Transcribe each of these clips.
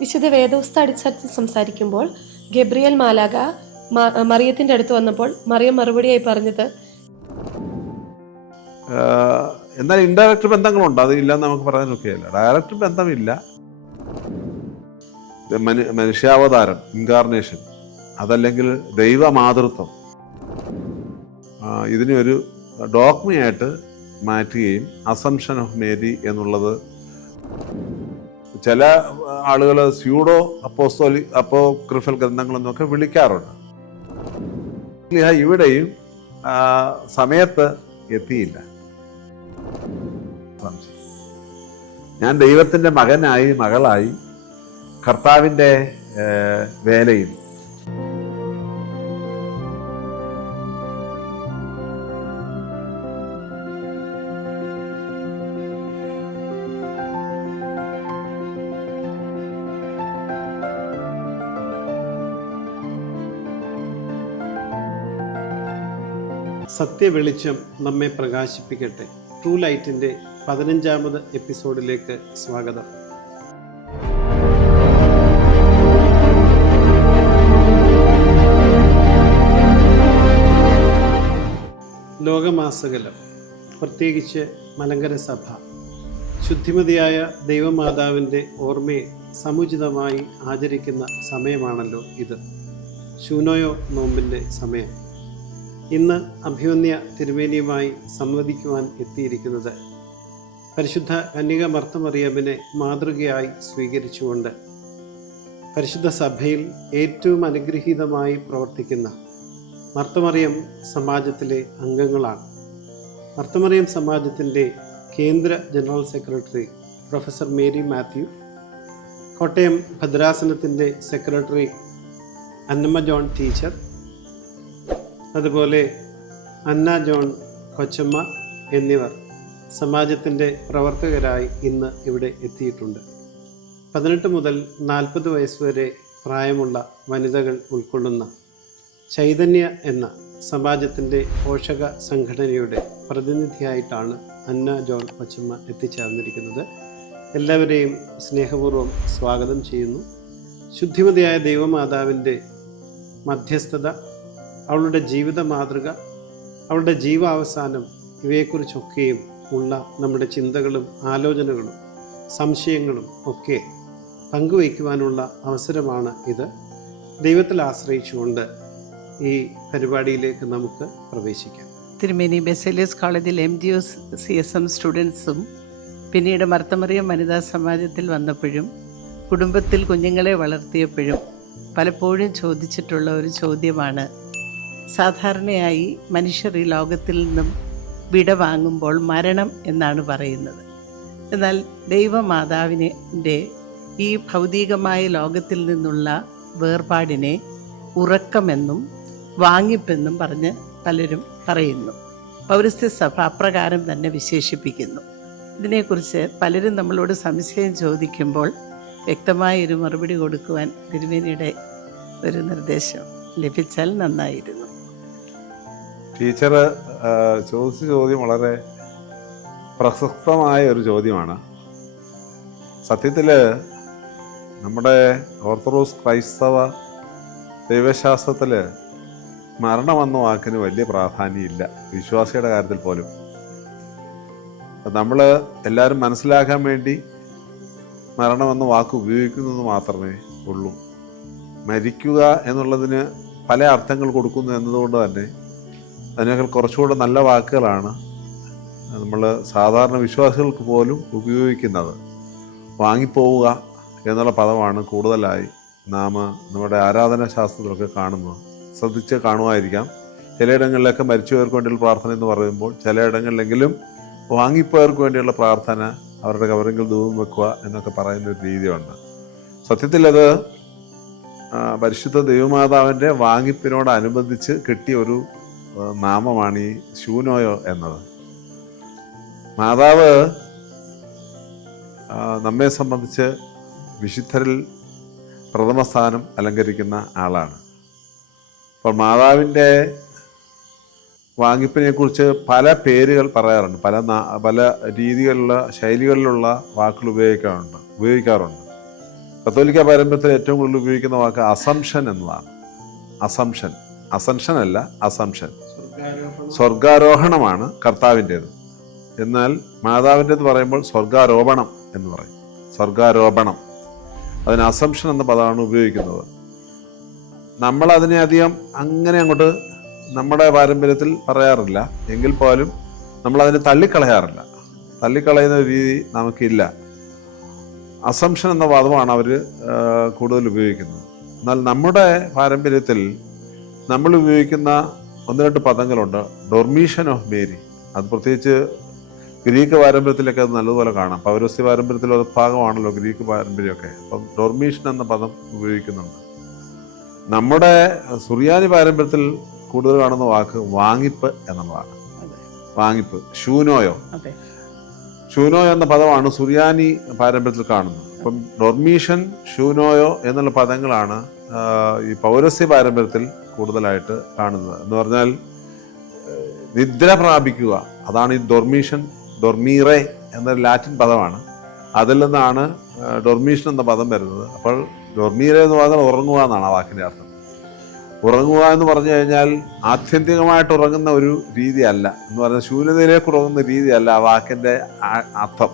വിശുദ്ധ വേദോസ്ത അടിച്ചടിച്ച് സംസാരിക്കുമ്പോൾ ഗബ്രിയേൽ മാലാഖ മറിയത്തിന്റെ അടുത്ത് വന്നപ്പോൾ മറിയം മറുപടിയായി പറഞ്ഞത്, എന്നാൽ ഇൻഡയറക്റ്റ് ബന്ധങ്ങളുണ്ട്, അത് ഇല്ലെന്ന് നമുക്ക് പറയാൻ ഒക്കെയല്ല. ഡയറക്റ്റ് ബന്ധമില്ല. മനുഷ്യാവതാരം, ഇൻകാർണേഷൻ, അതല്ലെങ്കിൽ ദൈവമാതൃത്വം, ഇതിനെ ഒരു ഡോക്മയായിട്ട് മാറ്റുകയും അസംഷൻ ഓഫ് മേരി എന്നുള്ളത് ചില ആളുകൾ സ്യൂഡോ അപ്പോക്രിഫൽ ഗ്രന്ഥങ്ങളെന്നൊക്കെ വിളിക്കാറുണ്ട്. ഇവിടെയും സമയത്ത് എത്തിയില്ല. ഞാൻ ദൈവത്തിൻ്റെ മകനായി, മകളായി, കർത്താവിൻ്റെ വേലയിൽ. സത്യവെളിച്ചം നമ്മെ പ്രകാശിപ്പിക്കട്ടെ. ട്രൂ ലൈറ്റിൻ്റെ 15ാമത് എപ്പിസോഡിലേക്ക് സ്വാഗതം. ലോകമാസകലം, പ്രത്യേകിച്ച് മലങ്കര സഭ, ശുദ്ധിമതിയായ ദൈവമാതാവിൻ്റെ ഓർമ്മയെ സമുചിതമായി ആചരിക്കുന്ന സമയമാണല്ലോ ഇത്. ശൂനോയോ നോമ്പിൻ്റെ സമയം. ഇന്ന് അഭിമന്യ തിരുമേനിയുമായി സംവദിക്കുവാൻ എത്തിയിരിക്കുന്നത് പരിശുദ്ധ കന്യക മർത്തമറിയമ്മിനെ മാതൃകയായി സ്വീകരിച്ചുകൊണ്ട് പരിശുദ്ധ സഭയിൽ ഏറ്റവും അനുഗ്രഹീതമായി പ്രവർത്തിക്കുന്ന മർത്തമറിയം സമാജത്തിലെ അംഗങ്ങളാണ്. മർത്തമറിയം സമാജത്തിൻ്റെ കേന്ദ്ര general secretary professor Mary Mathew, Kottayam ഭദ്രാസനത്തിൻ്റെ സെക്രട്ടറി അന്നമ്മ ജോൺ ടീച്ചർ, അതുപോലെ അന്ന ജോൺ കൊച്ചമ്മ എന്നിവർ സമാജത്തിൻ്റെ പ്രവർത്തകരായി ഇന്ന് ഇവിടെ എത്തിയിട്ടുണ്ട്. 18 മുതൽ 40 വയസ്സ് വരെ പ്രായമുള്ള വനിതകൾ ഉൾക്കൊള്ളുന്ന ചൈതന്യ എന്ന സമാജത്തിൻ്റെ പോഷക സംഘടനയുടെ പ്രതിനിധിയായിട്ടാണ് അന്ന ജോൺ കൊച്ചമ്മ എത്തിച്ചേർന്നിരിക്കുന്നത്. എല്ലാവരെയും സ്നേഹപൂർവ്വം സ്വാഗതം ചെയ്യുന്നു. ശുദ്ധിമതിയായ ദൈവമാതാവിൻ്റെ മധ്യസ്ഥത, അവളുടെ ജീവിത മാതൃക, അവളുടെ ജീവാവസാനം, ഇവയെക്കുറിച്ചൊക്കെയും ഉള്ള നമ്മുടെ ചിന്തകളും ആലോചനകളും സംശയങ്ങളും ഒക്കെ പങ്കുവയ്ക്കുവാനുള്ള അവസരമാണ് ഇത്. ദൈവത്തിൽ ആശ്രയിച്ചുകൊണ്ട് ഈ പരിപാടിയിലേക്ക് നമുക്ക് പ്രവേശിക്കാം. തിരുമേനി ബെസേലിയസ് കോളേജിൽ MGO CSM സ്റ്റുഡൻസും പിന്നീട് മർത്തമറിയം വനിതാ സമാജത്തിൽ വന്നപ്പോഴും കുടുംബത്തിൽ കുഞ്ഞുങ്ങളെ വളർത്തിയപ്പോഴും പലപ്പോഴും ചോദിച്ചിട്ടുള്ള ഒരു ചോദ്യമാണ്, സാധാരണയായി മനുഷ്യർ ഈ ലോകത്തിൽ നിന്നും വിട വാങ്ങുമ്പോൾ മരണം എന്നാണ് പറയുന്നത്. എന്നാൽ ദൈവമാതാവിൻ്റെ ഈ ഭൗതികമായ ലോകത്തിൽ നിന്നുള്ള വേർപാടിനെ ഉറക്കമെന്നും വാങ്ങിപ്പെന്നും പറഞ്ഞ് പലരും പറയുന്നു. പൗരസ്ത്യ സഭ അപ്രകാരം തന്നെ വിശേഷിപ്പിക്കുന്നു. ഇതിനെക്കുറിച്ച് പലരും നമ്മളോട് സംശയം ചോദിക്കുമ്പോൾ വ്യക്തമായൊരു മറുപടി കൊടുക്കുവാൻ തിരുമേനിയുടെ ഒരു നിർദ്ദേശം ലഭിച്ചാൽ നന്നായിരുന്നു. ടീച്ചർ ചോദിച്ച ചോദ്യം വളരെ പ്രസക്തമായ ഒരു ചോദ്യമാണ്. സത്യത്തിൽ നമ്മുടെ ഓർത്തഡോക്സ് ക്രൈസ്തവ ദൈവശാസ്ത്രത്തിൽ മരണമെന്ന വാക്കിന് വലിയ പ്രാധാന്യമില്ല, വിശ്വാസിയുടെ കാര്യത്തിൽ പോലും. നമ്മൾ എല്ലാവരും മനസ്സിലാക്കാൻ വേണ്ടി മരണമെന്ന വാക്ക് ഉപയോഗിക്കുന്നത് മാത്രമേ ഉള്ളൂ. മരിക്കുക എന്നുള്ളതിന് പല അർത്ഥങ്ങൾ കൊടുക്കുന്നു എന്നതുകൊണ്ട് തന്നെ അതിനേക്കാൾ കുറച്ചുകൂടെ നല്ല വാക്കുകളാണ് നമ്മൾ സാധാരണ വിശ്വാസികൾക്ക് പോലും ഉപയോഗിക്കുന്നത്. വാങ്ങിപ്പോവുക എന്നുള്ള പദമാണ് കൂടുതലായി നമ്മുടെ ആരാധനാശാസ്ത്രത്തിലൊക്കെ കാണുന്നത്. ശ്രദ്ധിച്ച് കാണുമായിരിക്കാം. ചിലയിടങ്ങളിലൊക്കെ മരിച്ചവർക്ക് വേണ്ടിയുള്ള പ്രാർത്ഥന എന്ന് പറയുമ്പോൾ ചിലയിടങ്ങളിലെങ്കിലും വാങ്ങിപ്പോയവർക്ക് വേണ്ടിയുള്ള പ്രാർത്ഥന, അവരുടെ കവറിങ്കിൽ ധൂപം വെക്കുക എന്നൊക്കെ പറയുന്നൊരു രീതിയുണ്ട്. സത്യത്തിൽ അത് പരിശുദ്ധ ദൈവമാതാവിൻ്റെ വാങ്ങിപ്പിനോടനുബന്ധിച്ച് കിട്ടിയ ഒരു നാമമാണ് ഈ ശൂനോയോ എന്നത്. മാതാവ് നമ്മെ സംബന്ധിച്ച് വിശുദ്ധരിൽ പ്രഥമ സ്ഥാനം അലങ്കരിക്കുന്ന ആളാണ്. അപ്പോൾ മാതാവിൻ്റെ വാങ്ങിപ്പിനെക്കുറിച്ച് പല പേരുകൾ പറയാറുണ്ട്, പല രീതികളിലുള്ള ശൈലികളിലുള്ള വാക്കുകൾ ഉപയോഗിക്കാറുണ്ട്. കത്തോലിക്ക പാരമ്പര്യത്തിൽ ഏറ്റവും കൂടുതൽ ഉപയോഗിക്കുന്ന വാക്ക് അസംഷൻ എന്നതാണ്. അസംഷൻ, അസംഷൻ അല്ല, അസംഷൻ. സ്വർഗാരോഹണമാണ് കർത്താവിൻ്റേത്. എന്നാൽ മാതാവിൻ്റേത് പറയുമ്പോൾ സ്വർഗാരോപണം എന്ന് പറയും. സ്വർഗാരോപണം, അതിന് അസംഷൻ എന്ന പദമാണ് ഉപയോഗിക്കുന്നത്. നമ്മളതിനെ അധികം അങ്ങനെ അങ്ങോട്ട് നമ്മുടെ പാരമ്പര്യത്തിൽ പറയാറില്ല. എങ്കിൽ പോലും നമ്മളതിനെ തള്ളിക്കളയാറില്ല. തള്ളിക്കളയുന്ന ഒരു രീതി നമുക്കില്ല. അസംഷൻ എന്ന പദമാണ് അവർ കൂടുതൽ ഉപയോഗിക്കുന്നത്. എന്നാൽ നമ്മുടെ പാരമ്പര്യത്തിൽ നമ്മൾ ഉപയോഗിക്കുന്ന 1-2 പദങ്ങളുണ്ട്. ഡൊർമീഷൻ ഓഫ് മേരി, അത് പ്രത്യേകിച്ച് ഗ്രീക്ക് പാരമ്പര്യത്തിലൊക്കെ അത് നല്ലതുപോലെ കാണാം. പൗരസ്ത്യ പാരമ്പര്യത്തിലെ ഒരു ഭാഗമാണല്ലോ ഗ്രീക്ക് പാരമ്പര്യമൊക്കെ. അപ്പം ഡൊർമീഷൻ എന്ന പദം ഉപയോഗിക്കുന്നുണ്ട്. നമ്മുടെ സുറിയാനി പാരമ്പര്യത്തിൽ കൂടുതൽ കാണുന്ന വാക്ക് വാങ്ങിപ്പ് എന്നുള്ളതാണ്. വാങ്ങിപ്പ്, ഷൂനോയോ. ഷൂനോയോ എന്ന പദമാണ് സുറിയാനി പാരമ്പര്യത്തിൽ കാണുന്നത്. അപ്പം ഡൊർമീഷൻ, ഷൂനോയോ എന്നുള്ള പദങ്ങളാണ് ഈ പൗരസ്ത്യ പാരമ്പര്യത്തിൽ കൂടുതലായിട്ട് കാണുന്നത്. എന്ന് പറഞ്ഞാൽ നിദ്ര പ്രാപിക്കുക, അതാണ് ഈ ഡൊർമീഷൻ. ഡൊർമീറെ എന്ന ലാറ്റിൻ പദമാണ്. അതിൽ നിന്നാണ് ഡൊർമീഷൻ എന്ന പദം വരുന്നത്. അപ്പോൾ ഡൊർമീറെ എന്ന് പറഞ്ഞാൽ ഉറങ്ങുക എന്നാണ് ആ വാക്കിൻ്റെ അർത്ഥം. ഉറങ്ങുക എന്ന് പറഞ്ഞു കഴിഞ്ഞാൽ ആത്യന്തികമായിട്ട് ഉറങ്ങുന്ന ഒരു രീതിയല്ല, എന്ന് പറഞ്ഞാൽ ശൂന്യതയിലേക്ക് ഉറങ്ങുന്ന രീതിയല്ല ആ വാക്കിൻ്റെ അർത്ഥം.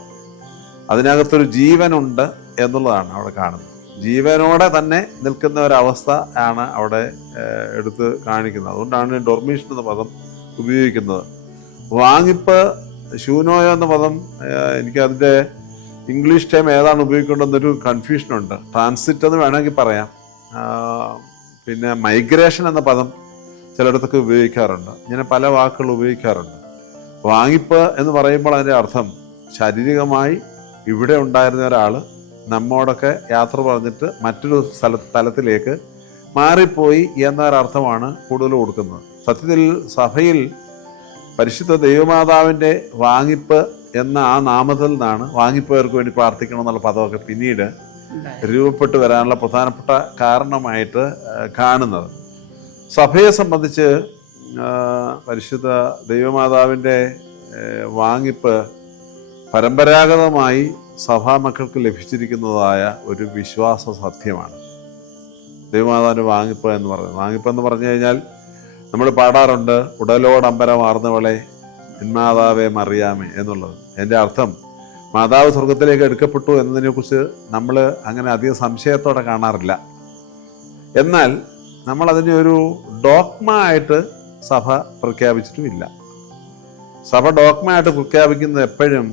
അതിനകത്തൊരു ജീവനുണ്ട് എന്നുള്ളതാണ് അവിടെ കാണുന്നത്. ജീവനോടെ തന്നെ നിൽക്കുന്ന ഒരവസ്ഥ ആണ് അവിടെ എടുത്ത് കാണിക്കുന്നത്. അതുകൊണ്ടാണ് ഡൊർമീഷൻ എന്ന പദം ഉപയോഗിക്കുന്നത്. വാങ്ങിപ്പ്, ഷൂനോയോ എന്ന പദം, എനിക്കതിൻ്റെ ഇംഗ്ലീഷ് ടൈം ഏതാണ് ഉപയോഗിക്കേണ്ടതെന്നൊരു കൺഫ്യൂഷനുണ്ട്. ട്രാൻസിറ്റ് എന്ന് വേണമെങ്കിൽ പറയാം. പിന്നെ മൈഗ്രേഷൻ എന്ന പദം ചിലയിടത്തൊക്കെ ഉപയോഗിക്കാറുണ്ട്. ഇങ്ങനെ പല വാക്കുകൾ ഉപയോഗിക്കാറുണ്ട്. വാങ്ങിപ്പ് എന്ന് പറയുമ്പോൾ അതിൻ്റെ അർത്ഥം ശാരീരികമായി ഇവിടെ ഉണ്ടായിരുന്ന ഒരാൾ നമ്മോടൊക്കെ യാത്ര പറഞ്ഞിട്ട് മറ്റൊരു സ്ഥലത്തിലേക്ക് മാറിപ്പോയി എന്നൊരർത്ഥമാണ് കൂടുതൽ കൊടുക്കുന്നത്. സത്യത്തിൽ സഭയിൽ പരിശുദ്ധ ദൈവമാതാവിൻ്റെ വാങ്ങിപ്പ് എന്ന ആ നാമത്തിൽ നിന്നാണ് വാങ്ങിപ്പോയവർക്ക് വേണ്ടി പ്രാർത്ഥിക്കണം എന്നുള്ള പദമൊക്കെ പിന്നീട് രൂപപ്പെട്ടു വരാനുള്ള പ്രധാനപ്പെട്ട കാരണമായിട്ട് കാണുന്നത്. സഭയെ സംബന്ധിച്ച് പരിശുദ്ധ ദൈവമാതാവിൻ്റെ വാങ്ങിപ്പ് പരമ്പരാഗതമായി സഭാമക്കൾക്ക് ലഭിച്ചിരിക്കുന്നതായ ഒരു വിശ്വാസ സത്യമാണ്. ദൈവമാതാവിൻ്റെ വാങ്ങിപ്പ് എന്ന് പറയുന്നത്. വാങ്ങിപ്പ് എന്ന് പറഞ്ഞു കഴിഞ്ഞാൽ നമ്മൾ പാടാറുണ്ട്, ഉടലോടമ്പരമാർന്നവളെ എന്മാതാവേ മറിയാമേ എന്നുള്ളത്. എൻ്റെ അർത്ഥം മാതാവ് സ്വർഗത്തിലേക്ക് എടുക്കപ്പെട്ടു എന്നതിനെക്കുറിച്ച് നമ്മൾ അങ്ങനെ അധികം സംശയത്തോടെ കാണാറില്ല. എന്നാൽ നമ്മളതിനെ ഒരു ഡോക്മ ആയിട്ട് സഭ പ്രഖ്യാപിച്ചിട്ടുമില്ല. സഭ ഡോക്മ ആയിട്ട് പ്രഖ്യാപിക്കുന്നത് എപ്പോഴും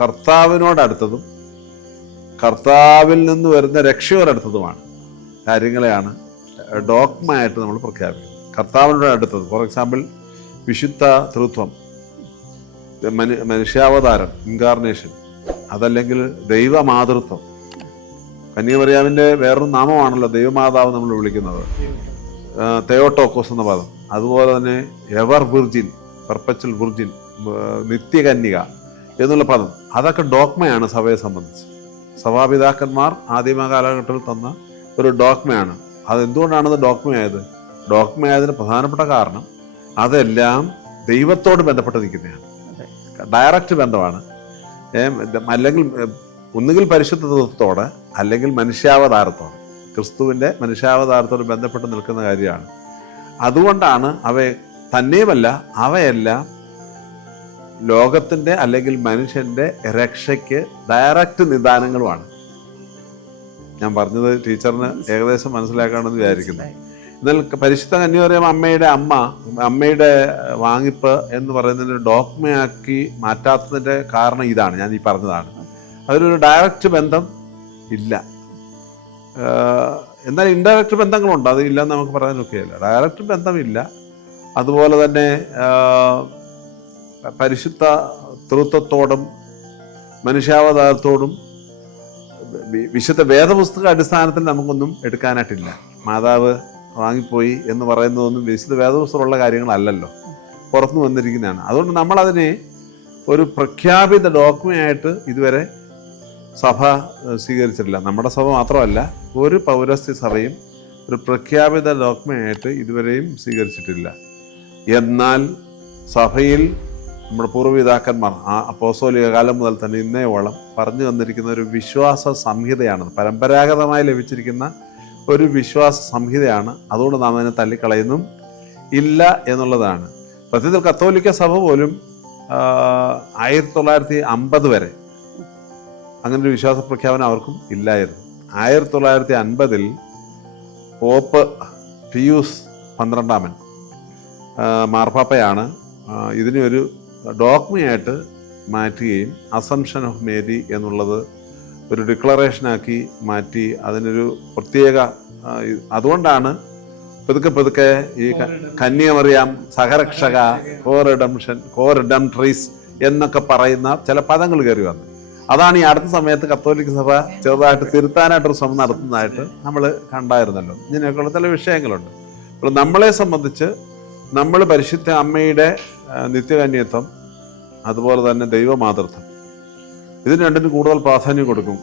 കർത്താവിനോടടുത്തതും കർത്താവിൽ നിന്ന് വരുന്ന രക്ഷയോടടുത്തതുമാണ് കാര്യങ്ങളെയാണ് ഡോക്മ ആയിട്ട് നമ്മൾ പ്രഖ്യാപിക്കുന്നത്. കർത്താവിനോട് അടുത്തത്, ഫോർ എക്സാമ്പിൾ വിശുദ്ധ തൃത്വം, മനുഷ്യാവതാരം, ഇൻകാർണേഷൻ, അതല്ലെങ്കിൽ ദൈവമാതൃത്വം. കന്യാമറിയാമിൻ്റെ വേറൊരു നാമമാണല്ലോ ദൈവമാതാവ് നമ്മൾ വിളിക്കുന്നത്, തെയോട്ടോക്കോസ് എന്ന പദം. അതുപോലെ തന്നെ എവർ വിർജിൻ, പെർപ്പച്വൽ വിർജിൻ, നിത്യകന്യക എന്നുള്ള പദം. അതൊക്കെ ഡോക്മയാണ് സഭയെ സംബന്ധിച്ച്. സഭാപിതാക്കന്മാർ ആദിമ കാലഘട്ടത്തിൽ തന്ന ഒരു ഡോക്മയാണ്. അതെന്തുകൊണ്ടാണത് ഡോക്മയായത്? ഡോക്മയായതിന് പ്രധാനപ്പെട്ട കാരണം അതെല്ലാം ദൈവത്തോട് ബന്ധപ്പെട്ട് നിൽക്കുന്നതാണ്. ഡയറക്റ്റ് ബന്ധമാണ്. അല്ലെങ്കിൽ ഒന്നുകിൽ പരിശുദ്ധത്വത്തോടെ അല്ലെങ്കിൽ മനുഷ്യാവതാരത്തോടെ, ക്രിസ്തുവിൻ്റെ മനുഷ്യാവതാരത്തോട് ബന്ധപ്പെട്ട് നിൽക്കുന്ന കാര്യമാണ്. അതുകൊണ്ടാണ് തന്നെയുമല്ല അവയെല്ലാം ലോകത്തിൻ്റെ അല്ലെങ്കിൽ മനുഷ്യൻ്റെ രക്ഷയ്ക്ക് ഡയറക്റ്റ് നിദാനങ്ങളുമാണ്. ഞാൻ പറഞ്ഞത് ടീച്ചറിന് ഏകദേശം മനസ്സിലാക്കാണെന്ന് വിചാരിക്കുന്നു. എന്നാൽ പരിശുദ്ധ കന്യാമറിയം അമ്മയുടെ വാങ്ങിപ്പ് എന്ന് പറയുന്നതിന് ഡോക്മയാക്കി മാറ്റാത്തതിൻ്റെ കാരണം ഇതാണ്, ഞാൻ ഈ പറഞ്ഞതാണ്. അതിനൊരു ഡയറക്റ്റ് ബന്ധം ഇല്ല. എന്നാൽ ഇൻഡയറക്റ്റ് ബന്ധങ്ങളുണ്ട്, അത് ഇല്ലെന്ന് നമുക്ക് പറയാനൊക്കെയല്ല. ഡയറക്റ്റ് ബന്ധമില്ല. അതുപോലെ തന്നെ പരിശുദ്ധ തൃത്വത്തോടും മനുഷ്യാവതാരത്തോടും വിശുദ്ധ വേദപുസ്തക അടിസ്ഥാനത്തിൽ നമുക്കൊന്നും എടുക്കാനായിട്ടില്ല. മാതാവ് വാങ്ങിപ്പോയി എന്ന് പറയുന്നതൊന്നും വിശുദ്ധ വേദപുസ്തകമുള്ള കാര്യങ്ങളല്ലല്ലോ, പുറത്തുനിന്ന് വന്നിരിക്കുന്നതാണ്. അതുകൊണ്ട് നമ്മളതിനെ ഒരു പ്രഖ്യാപിത ഡോക്മയായിട്ട് ഇതുവരെ സഭ സ്വീകരിച്ചിട്ടില്ല. നമ്മുടെ സഭ മാത്രമല്ല, ഒരു പൗരസ്ത്യ സഭയും ഒരു പ്രഖ്യാപിത ഡോക്മയായിട്ട് ഇതുവരെയും സ്വീകരിച്ചിട്ടില്ല. എന്നാൽ സഭയിൽ നമ്മുടെ പൂർവ്വപിതാക്കന്മാർ ആ അപ്പോസ്തോലിക കാലം മുതൽ തന്നെ ഇന്നേയോളം പറഞ്ഞു വന്നിരിക്കുന്ന ഒരു വിശ്വാസ സംഹിതയാണ്. പരമ്പരാഗതമായി ലഭിച്ചിരിക്കുന്ന ഒരു വിശ്വാസ സംഹിതയാണ്. അതുകൊണ്ട് നാം അതിനെ തള്ളിക്കളയുന്നും ഇല്ല എന്നുള്ളതാണ്. സത്യത്തിൽ കത്തോലിക്ക സഭ പോലും 1950 വരെ അങ്ങനെ ഒരു വിശ്വാസ പ്രഖ്യാപനം അവർക്കും ഇല്ലായിരുന്നു. 1950 പോപ്പ് പിയൂസ് 12 മാർപ്പാപ്പയാണ് ഇതിനെ ഒരു ഡോഗ്മയായിട്ട് മാറ്റുകയും അസംഷൻ ഓഫ് മേരി എന്നുള്ളത് ഒരു ഡിക്ലറേഷനാക്കി മാറ്റി അതിനൊരു പ്രത്യേക അതുകൊണ്ടാണ് പതുക്കെ ഈ കന്യമറിയാം, സഹരക്ഷക, കോറിഡംട്രീസ് എന്നൊക്കെ പറയുന്ന ചില പദങ്ങൾ കയറി വന്നു. അതാണ് ഈ അടുത്ത സമയത്ത് കത്തോലിക്ക സഭ ചെറുതായിട്ട് തിരുത്താനായിട്ടൊരു ശ്രമം നടത്തുന്നതായിട്ട് നമ്മൾ കണ്ടായിരുന്നല്ലോ. ഇങ്ങനെയൊക്കെയുള്ള ചില വിഷയങ്ങളുണ്ട്. അപ്പോൾ നമ്മളെ സംബന്ധിച്ച് നമ്മൾ പരിശുദ്ധ അമ്മയുടെ നിത്യകന്യത്വം, അതുപോലെ തന്നെ ദൈവമാതൃത്വം, ഇതിന് രണ്ടിനും കൂടുതൽ പ്രാധാന്യം കൊടുക്കും.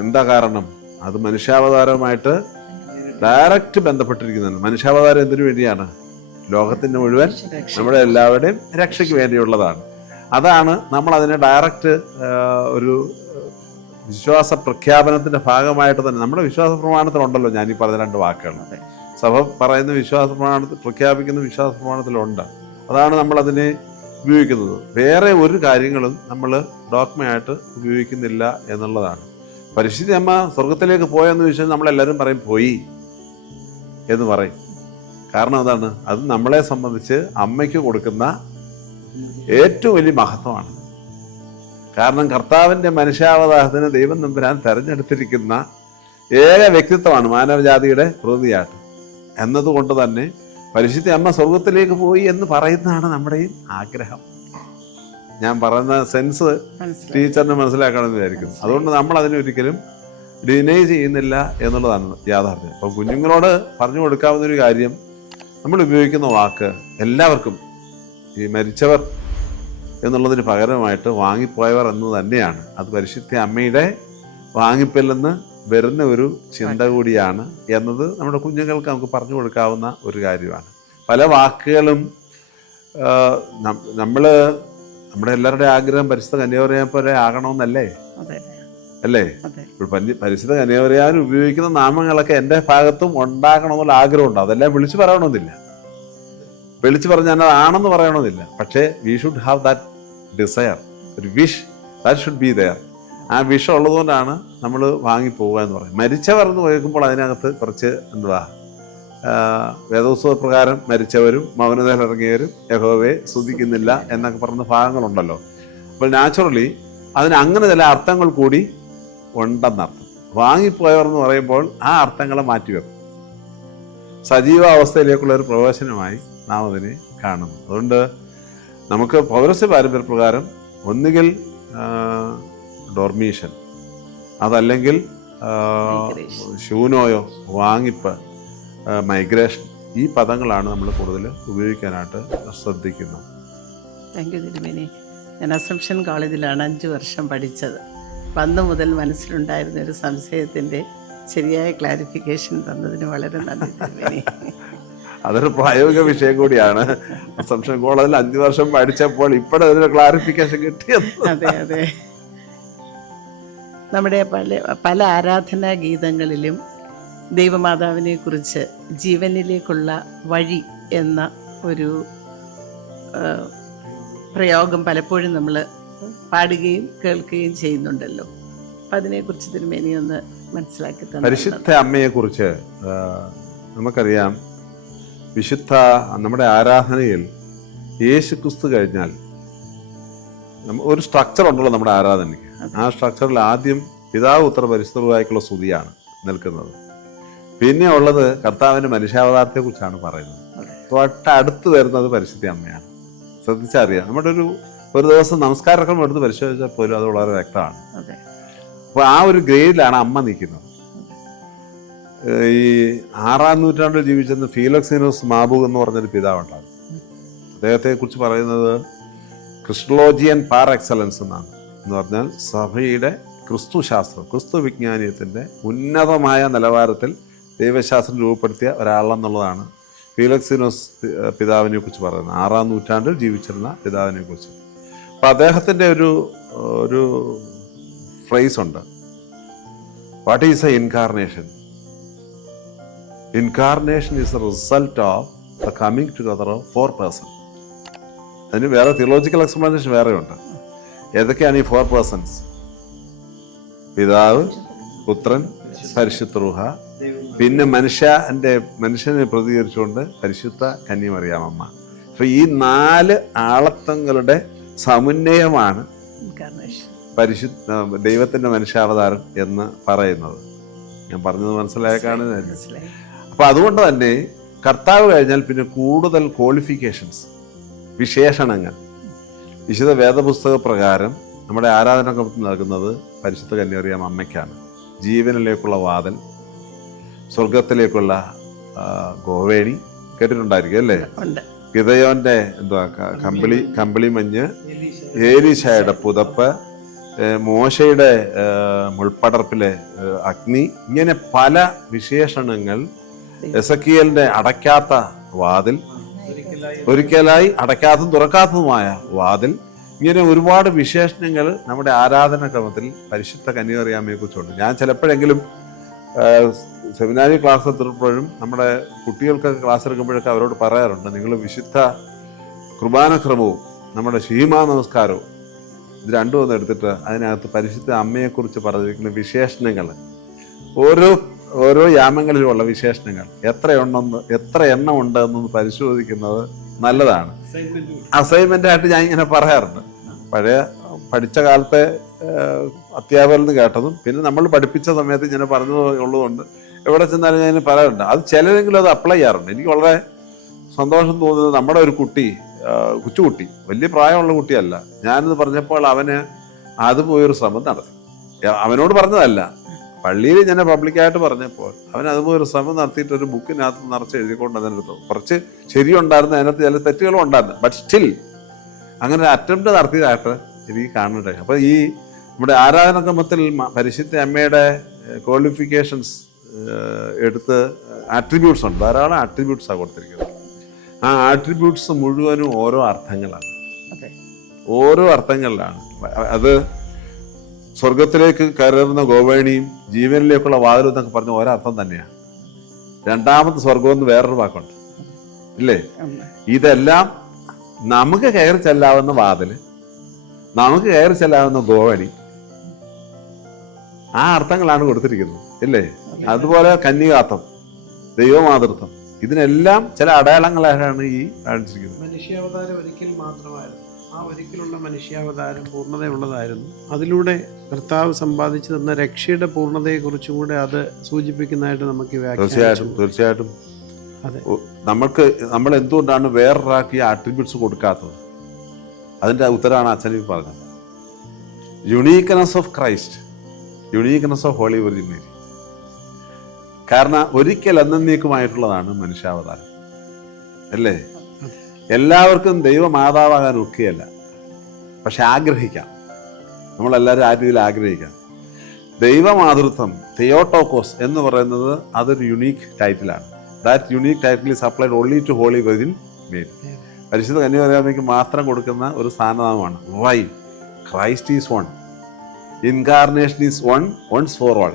എന്താ കാരണം? അത് മനുഷ്യാവതാരവുമായിട്ട് ഡയറക്റ്റ് ബന്ധപ്പെട്ടിരിക്കുന്നതാണ്. മനുഷ്യാവതാരം എന്തിനു വേണ്ടിയാണ്? ലോകത്തിൻ്റെ മുഴുവൻ നമ്മുടെ എല്ലാവരുടെയും രക്ഷയ്ക്ക് വേണ്ടിയുള്ളതാണ്. അതാണ് നമ്മൾ അതിനെ ഡയറക്റ്റ് ഒരു വിശ്വാസ പ്രഖ്യാപനത്തിൻ്റെ ഭാഗമായിട്ട് തന്നെ നമ്മുടെ വിശ്വാസ പ്രമാണത്തിലുണ്ടല്ലോ ഞാൻ ഈ പറഞ്ഞ 2 വാക്കുകൾ. സഭ പറയുന്ന വിശ്വാസ പ്രമാണത്തിൽ പ്രഖ്യാപിക്കുന്ന വിശ്വാസ പ്രമാണത്തിലുണ്ട്. അതാണ് നമ്മളതിനെ ഉപയോഗിക്കുന്നത്. വേറെ ഒരു കാര്യങ്ങളും നമ്മൾ ഡോക്മയായിട്ട് ഉപയോഗിക്കുന്നില്ല എന്നുള്ളതാണ്. പരിശുദ്ധ അമ്മ സ്വർഗത്തിലേക്ക് പോയെന്ന് ചോദിച്ചാൽ നമ്മളെല്ലാവരും പറയും പോയി എന്ന് പറയും. കാരണം അതാണ്, അത് നമ്മളെ സംബന്ധിച്ച് അമ്മയ്ക്ക് കൊടുക്കുന്ന ഏറ്റവും വലിയ മഹത്വമാണ്. കാരണം കർത്താവിൻ്റെ മനുഷ്യാവതാരത്തിന് ദൈവം നമ്പുരാൻ തെരഞ്ഞെടുത്തിരിക്കുന്ന ഏക വ്യക്തിത്വമാണ് മാനവജാതിയുടെ പ്രതിയായിട്ട്. എന്നതുകൊണ്ട് തന്നെ പരിശുദ്ധ അമ്മ സ്വർഗത്തിലേക്ക് പോയി എന്ന് പറയുന്നതാണ് നമ്മുടെയും ആഗ്രഹം. ഞാൻ പറയുന്ന സെൻസ് ടീച്ചറിന് മനസ്സിലാക്കണമെന്ന് വിചാരിക്കുന്നു. അതുകൊണ്ട് നമ്മൾ അതിനൊരിക്കലും ഡിനൈ ചെയ്യുന്നില്ല എന്നുള്ളതാണ് യാഥാർത്ഥ്യം. അപ്പം കുഞ്ഞുങ്ങളോട് പറഞ്ഞു കൊടുക്കാവുന്നൊരു കാര്യം, നമ്മൾ ഉപയോഗിക്കുന്ന വാക്ക് എല്ലാവർക്കും ഈ മരിച്ചവർ എന്നുള്ളതിന് പകരമായിട്ട് വാങ്ങിപ്പോയവർ എന്ന് തന്നെയാണ്. അത് പരിശുദ്ധ അമ്മയുടെ വാങ്ങിപ്പിൽ നിന്ന് വരുന്ന ഒരു ചിന്ത കൂടിയാണ് എന്നത് നമ്മുടെ കുഞ്ഞുങ്ങൾക്ക് നമുക്ക് പറഞ്ഞു കൊടുക്കാവുന്ന ഒരു കാര്യമാണ്. പല വാക്കുകളും നമ്മുടെ എല്ലാവരുടെയും ആഗ്രഹം പരിശുദ്ധ കന്യാമറിയാം പോലെ ആകണമെന്നല്ലേ? അല്ലേ? പരിശുദ്ധ കന്യാമറിയാൻ ഉപയോഗിക്കുന്ന നാമങ്ങളൊക്കെ എൻ്റെ ഭാഗത്തും ഉണ്ടാകണമെന്നുള്ള ആഗ്രഹമുണ്ട്. അതെല്ലാം വിളിച്ചു പറയണമെന്നില്ല, വിളിച്ചു പറഞ്ഞാൽ അതാണെന്ന് പറയണമെന്നില്ല. പക്ഷേ we should have that desire, ഒരു wish that should be there. ആ വിഷം ഉള്ളതുകൊണ്ടാണ് നമ്മൾ വാങ്ങിപ്പോവുക എന്ന് പറയും. മരിച്ചവർ എന്ന് കേൾക്കുമ്പോൾ അതിനകത്ത് കുറച്ച് വേദോത്സവ പ്രകാരം മരിച്ചവരും മൗനതയിലിറങ്ങിയവരും യഹോവയെ സ്തുതിക്കുന്നില്ല എന്നൊക്കെ പറയുന്ന ഭാഗങ്ങളുണ്ടല്ലോ. അപ്പോൾ നാച്ചുറലി അതിന് അങ്ങനെ ചില അർത്ഥങ്ങൾ കൂടി ഉണ്ടെന്നർത്ഥം. വാങ്ങിപ്പോയവർ എന്ന് പറയുമ്പോൾ ആ അർത്ഥങ്ങളെ മാറ്റിവെക്കും. സജീവാവസ്ഥയിലേക്കുള്ള ഒരു പ്രവേശനമായി നാം അതിനെ കാണുന്നു. അതുകൊണ്ട് നമുക്ക് പൗരസ്ത്യ പാരമ്പര്യപ്രകാരം ഒന്നുകിൽ ഡോർമീഷൻ, അതല്ലെങ്കിൽ ശൂനോയോ, വാങ്ങിപ്പ്, മൈഗ്രേഷൻ, ഈ പദങ്ങളാണ് നമ്മൾ കൂടുതൽ ഉപയോഗിക്കാനായിട്ട് ശ്രദ്ധിക്കുന്നത്. താങ്ക് യു തിരുമേനി. ഞാൻ അസംഷൻ കോളേജിലാണ് 5 വർഷം പഠിച്ചത്. അന്ന് മുതൽ മനസ്സിലുണ്ടായിരുന്ന ഒരു സംശയത്തിൻ്റെ ശരിയായ ക്ലാരിഫിക്കേഷൻ തന്നതിന് വളരെ നന്ദി തിരുമേനി. അതൊരു പ്രായോഗിക വിഷയം കൂടിയാണ്. അസംഷൻ കോളേജിൽ 5 വർഷം പഠിച്ചപ്പോൾ ഇപ്പോഴൊരു ക്ലാരിഫിക്കേഷൻ കിട്ടിയത്. അതെ അതെ. നമ്മുടെ പല ആരാധനാ ഗീതങ്ങളിലും ദൈവമാതാവിനെ കുറിച്ച് ജീവനിലേക്കുള്ള വഴി എന്ന ഒരു പ്രയോഗം പലപ്പോഴും നമ്മൾ പാടുകയും കേൾക്കുകയും ചെയ്യുന്നുണ്ടല്ലോ. അപ്പം അതിനെക്കുറിച്ച് തിരുമേനി ഒന്ന് മനസ്സിലാക്കി തന്നെ. പരിശുദ്ധ അമ്മയെക്കുറിച്ച് നമുക്കറിയാം, വിശുദ്ധ നമ്മുടെ ആരാധനയിൽ യേശുക്രിസ്തു കഴിഞ്ഞാൽ ഒരു സ്ട്രക്ചർ ഉണ്ടല്ലോ നമ്മുടെ ആരാധനയ്ക്ക്. ആ സ്ട്രക്ചറിൽ ആദ്യം പിതാവ് പുത്ര പരിശുദ്ധമായിട്ടുള്ള സ്തുതിയാണ് നിൽക്കുന്നത്. പിന്നെ ഉള്ളത് കർത്താവിൻ്റെ മനുഷ്യാവതാരത്തെക്കുറിച്ചാണ് പറയുന്നത്. തൊട്ടടുത്ത് വരുന്നത് പരിശുദ്ധ അമ്മയാണ്. ശ്രദ്ധിച്ചറിയാം, നമ്മുടെ ഒരു ദിവസം നമസ്കാരക്രമം എടുത്ത് പരിശോധിച്ചാൽ പോലും അത് വളരെ വ്യക്തമാണ്. അപ്പോൾ ആ ഒരു ഗ്രേഡിലാണ് അമ്മ നിൽക്കുന്നത്. ഈ 6-ാം നൂറ്റാണ്ടിൽ ജീവിച്ചിരുന്ന ഫീലക്സിനോസ് മാബു എന്ന് പറഞ്ഞൊരു പിതാവുണ്ടാകും. അദ്ദേഹത്തെക്കുറിച്ച് പറയുന്നത് ക്രിസ്റ്റോളജിയൻ പാർ എക്സലൻസ് എന്നാണ്. എന്ന് പറഞ്ഞാൽ സഭയുടെ ക്രിസ്തു ശാസ്ത്രം, ക്രിസ്തു വിജ്ഞാനീയത്തിൻ്റെ ഉന്നതമായ നിലവാരത്തിൽ ദൈവശാസ്ത്രം രൂപപ്പെടുത്തിയ ഒരാളെന്നുള്ളതാണ് ഫീലക്സിനോസ് പിതാവിനെ കുറിച്ച് പറയുന്നത്. 6-ാം നൂറ്റാണ്ടിൽ ജീവിച്ചിരുന്ന പിതാവിനെ കുറിച്ച്. അപ്പം അദ്ദേഹത്തിൻ്റെ ഒരു ഫ്രേസ് ഉണ്ട്. What is A incarnation? Incarnation is A result of the coming together of 4 persons. അതിന് വേറെ തിയോളജിക്കൽ എക്സ്പ്ലനേഷൻ വേറെ ഉണ്ട്. ഏതൊക്കെയാണ് ഈ 4 persons? പിതാവ്, പുത്രൻ, പരിശുദ്ധ റൂഹ, പിന്നെ മനുഷ്യനെ പ്രതികരിച്ചുകൊണ്ട് പരിശുദ്ധ കന്യമറിയാമമ്മ. അപ്പൊ ഈ 4 ആളത്വങ്ങളുടെ സമന്വയമാണ് ദൈവത്തിന്റെ മനുഷ്യാവതാരം എന്ന് പറയുന്നത്. ഞാൻ പറഞ്ഞത് മനസ്സിലായ കാണുന്നതല്ലേ. അപ്പൊ അതുകൊണ്ട് തന്നെ കർത്താവ് കഴിഞ്ഞാൽ പിന്നെ കൂടുതൽ ക്വാളിഫിക്കേഷൻസ്, വിശേഷണങ്ങൾ വിശുദ്ധ വേദപുസ്തക പ്രകാരം നമ്മുടെ ആരാധനാക്രമത്തിൽ നൽകുന്നത് പരിശുദ്ധ കന്യമറിയാം അമ്മയ്ക്കാണ്. ജീവനിലേക്കുള്ള വാതിൽ, സ്വർഗത്തിലേക്കുള്ള ഗോവേണി കേട്ടിട്ടുണ്ടായിരിക്കും അല്ലേ? ഗിദയോന്റെ കമ്പിളി മഞ്ഞ്, ഏലീശായുടെ പുതപ്പ്, മോശയുടെ മുൾപ്പടർപ്പിലെ അഗ്നി, ഇങ്ങനെ പല വിശേഷണങ്ങൾ. എസക്കിയലിന്റെ അടയ്ക്കാത്ത വാതിൽ, ഒരിക്കലായി അടയ്ക്കാത്തതും തുറക്കാത്തതുമായ വാതിൽ, ഇങ്ങനെ ഒരുപാട് വിശേഷണങ്ങൾ നമ്മുടെ ആരാധനാക്രമത്തിൽ പരിശുദ്ധ കന്യമറിയാമ്മയെ കുറിച്ചുണ്ട്. ഞാൻ ചിലപ്പോഴെങ്കിലും സെമിനാരി ക്ലാസ് എടുത്തപ്പോഴും നമ്മുടെ കുട്ടികൾക്കൊക്കെ ക്ലാസ് എടുക്കുമ്പോഴൊക്കെ അവരോട് പറയാറുണ്ട്, നിങ്ങൾ വിശുദ്ധ കുർബാനക്രമവും നമ്മുടെ ശീമാ നമസ്കാരവും ഇത് രണ്ടും ഒന്ന് എടുത്തിട്ട് അതിനകത്ത് പരിശുദ്ധ അമ്മയെക്കുറിച്ച് പറഞ്ഞിരിക്കുന്ന വിശേഷണങ്ങൾ, ഓരോ യാമങ്ങളിലുമുള്ള വിശേഷണങ്ങൾ എത്ര എണ്ണം ഉണ്ട് എന്നൊന്ന് പരിശോധിക്കുന്നത് നല്ലതാണ്. അസൈൻമെന്റ് ആയിട്ട് ഞാൻ ഇങ്ങനെ പറയാറുണ്ട്. പഠിച്ച കാലത്തെ അധ്യാപകരിൽ നിന്ന് കേട്ടതും പിന്നെ നമ്മൾ പഠിപ്പിച്ച സമയത്ത് ഇങ്ങനെ പറഞ്ഞതുള്ളതുകൊണ്ട് എവിടെ ചെന്നാലും ഞാൻ പറയാറുണ്ട്. അത് ചിലരെങ്കിലും അത് അപ്ലൈ ചെയ്യാറുണ്ട്. എനിക്ക് വളരെ സന്തോഷം തോന്നുന്നത് നമ്മുടെ ഒരു കുട്ടി, കൊച്ചുകുട്ടി, വലിയ പ്രായമുള്ള കുട്ടിയല്ല, ഞാനിത് പറഞ്ഞപ്പോൾ അവന് അത് പോയൊരു ശ്രമം നടത്തി. അവനോട് പറഞ്ഞതല്ല, പള്ളിയിൽ ഞാൻ പബ്ലിക്കായിട്ട് പറഞ്ഞപ്പോൾ അവൻ അതുപോലെ ഒരു ശ്രമം നടത്തിയിട്ട് ഒരു ബുക്കിനകത്ത് നിറച്ച് എഴുതിക്കൊണ്ട് അതിനടുത്ത് കുറച്ച് ശരിയുണ്ടായിരുന്നു, അതിനകത്ത് ചില തെറ്റുകളും ഉണ്ടായിരുന്നു. ബട്ട് സ്റ്റിൽ അങ്ങനെ ഒരു അറ്റംപ്റ്റ് നടത്തിയതായിട്ട് എനിക്ക് കാണുന്നുണ്ട്. അപ്പോൾ ഈ നമ്മുടെ ആരാധനാക്രമത്തിൽ പരിശുദ്ധ അമ്മയുടെ ക്വാളിഫിക്കേഷൻസ് എടുത്ത് ആട്രിബ്യൂട്ട്സ് ഉണ്ട്, ധാരാളം ആട്രിബ്യൂട്ട്സാണ് കൊടുത്തിരിക്കുന്നത്. ആ ആട്രിബ്യൂട്ട്സ് മുഴുവനും ഓരോ അർത്ഥങ്ങളാണ്, ഓരോ അർത്ഥങ്ങളിലാണ്. അത് സ്വർഗത്തിലേക്ക് കയറുന്ന ഗോവേണിയും ജീവനിലേക്കുള്ള വാതിലും എന്നൊക്കെ പറഞ്ഞ ഓരോ അർത്ഥം തന്നെയാണ്. രണ്ടാമത്തെ സ്വർഗം എന്ന് വേറൊരു വാക്കുണ്ട് ഇല്ലേ? ഇതെല്ലാം നമുക്ക് കയറി ചെല്ലാവുന്ന വാതില്, നമുക്ക് കയറി ചെല്ലാവുന്ന ഗോവണി, ആ അർത്ഥങ്ങളാണ് കൊടുത്തിരിക്കുന്നത് ഇല്ലേ? അതുപോലെ കന്യകാത്വം, ദൈവമാതൃത്വം, ഇതിനെല്ലാം ചില അടയാളങ്ങളാണ് ഈ കാണിച്ചിരിക്കുന്നത്. മനുഷ്യാവതാരം ഒരിക്കൽ മാത്രമായിരുന്നു. ആ ഒരിക്കലുള്ള മനുഷ്യാവതാരം പൂർണ്ണതയുള്ളതായിരുന്നു. അതിലൂടെ കർത്താവ് സമ്പാദിച്ചു തന്ന രക്ഷയുടെ പൂർണ്ണതയെക്കുറിച്ചും കൂടെ അത് സൂചിപ്പിക്കുന്നതായിട്ട് നമുക്ക് തീർച്ചയായിട്ടും അതെ. നമ്മൾ എന്തുകൊണ്ടാണ് വേറൊരാൾക്ക് ഈ ആട്രിബ്യൂട്ട്സ് കൊടുക്കാത്തത്? അതിന്റെ ഉത്തരമാണ് അച്ഛൻ പറഞ്ഞത്. Uniqueness of Christ, uniqueness of holy virgin Mary. കാരണം ഒരിക്കൽ എന്നേക്കുമായിട്ടുള്ളതാണ് മനുഷ്യാവതാരം അല്ലേ? എല്ലാവർക്കും ദൈവമാതാവാകാൻ ഒക്കെയല്ല, പക്ഷെ ആഗ്രഹിക്കാം. നമ്മളെല്ലാവരും ആ രീതിയിൽ ആഗ്രഹിക്കാം. ദൈവമാതൃത്വം, തിയോട്ടോക്കോസ് എന്ന് പറയുന്നത് അതൊരു യുണീക്ക് ടൈറ്റിലാണ്. That unique title is applied only to holy virgin Mary. പരിശുദ്ധ കന്യമറിയാമ്മയ്ക്ക് മാത്രം കൊടുക്കുന്ന ഒരു സ്ഥാനനാമമാണ്. Why? Christ is one, incarnation is one, once for all.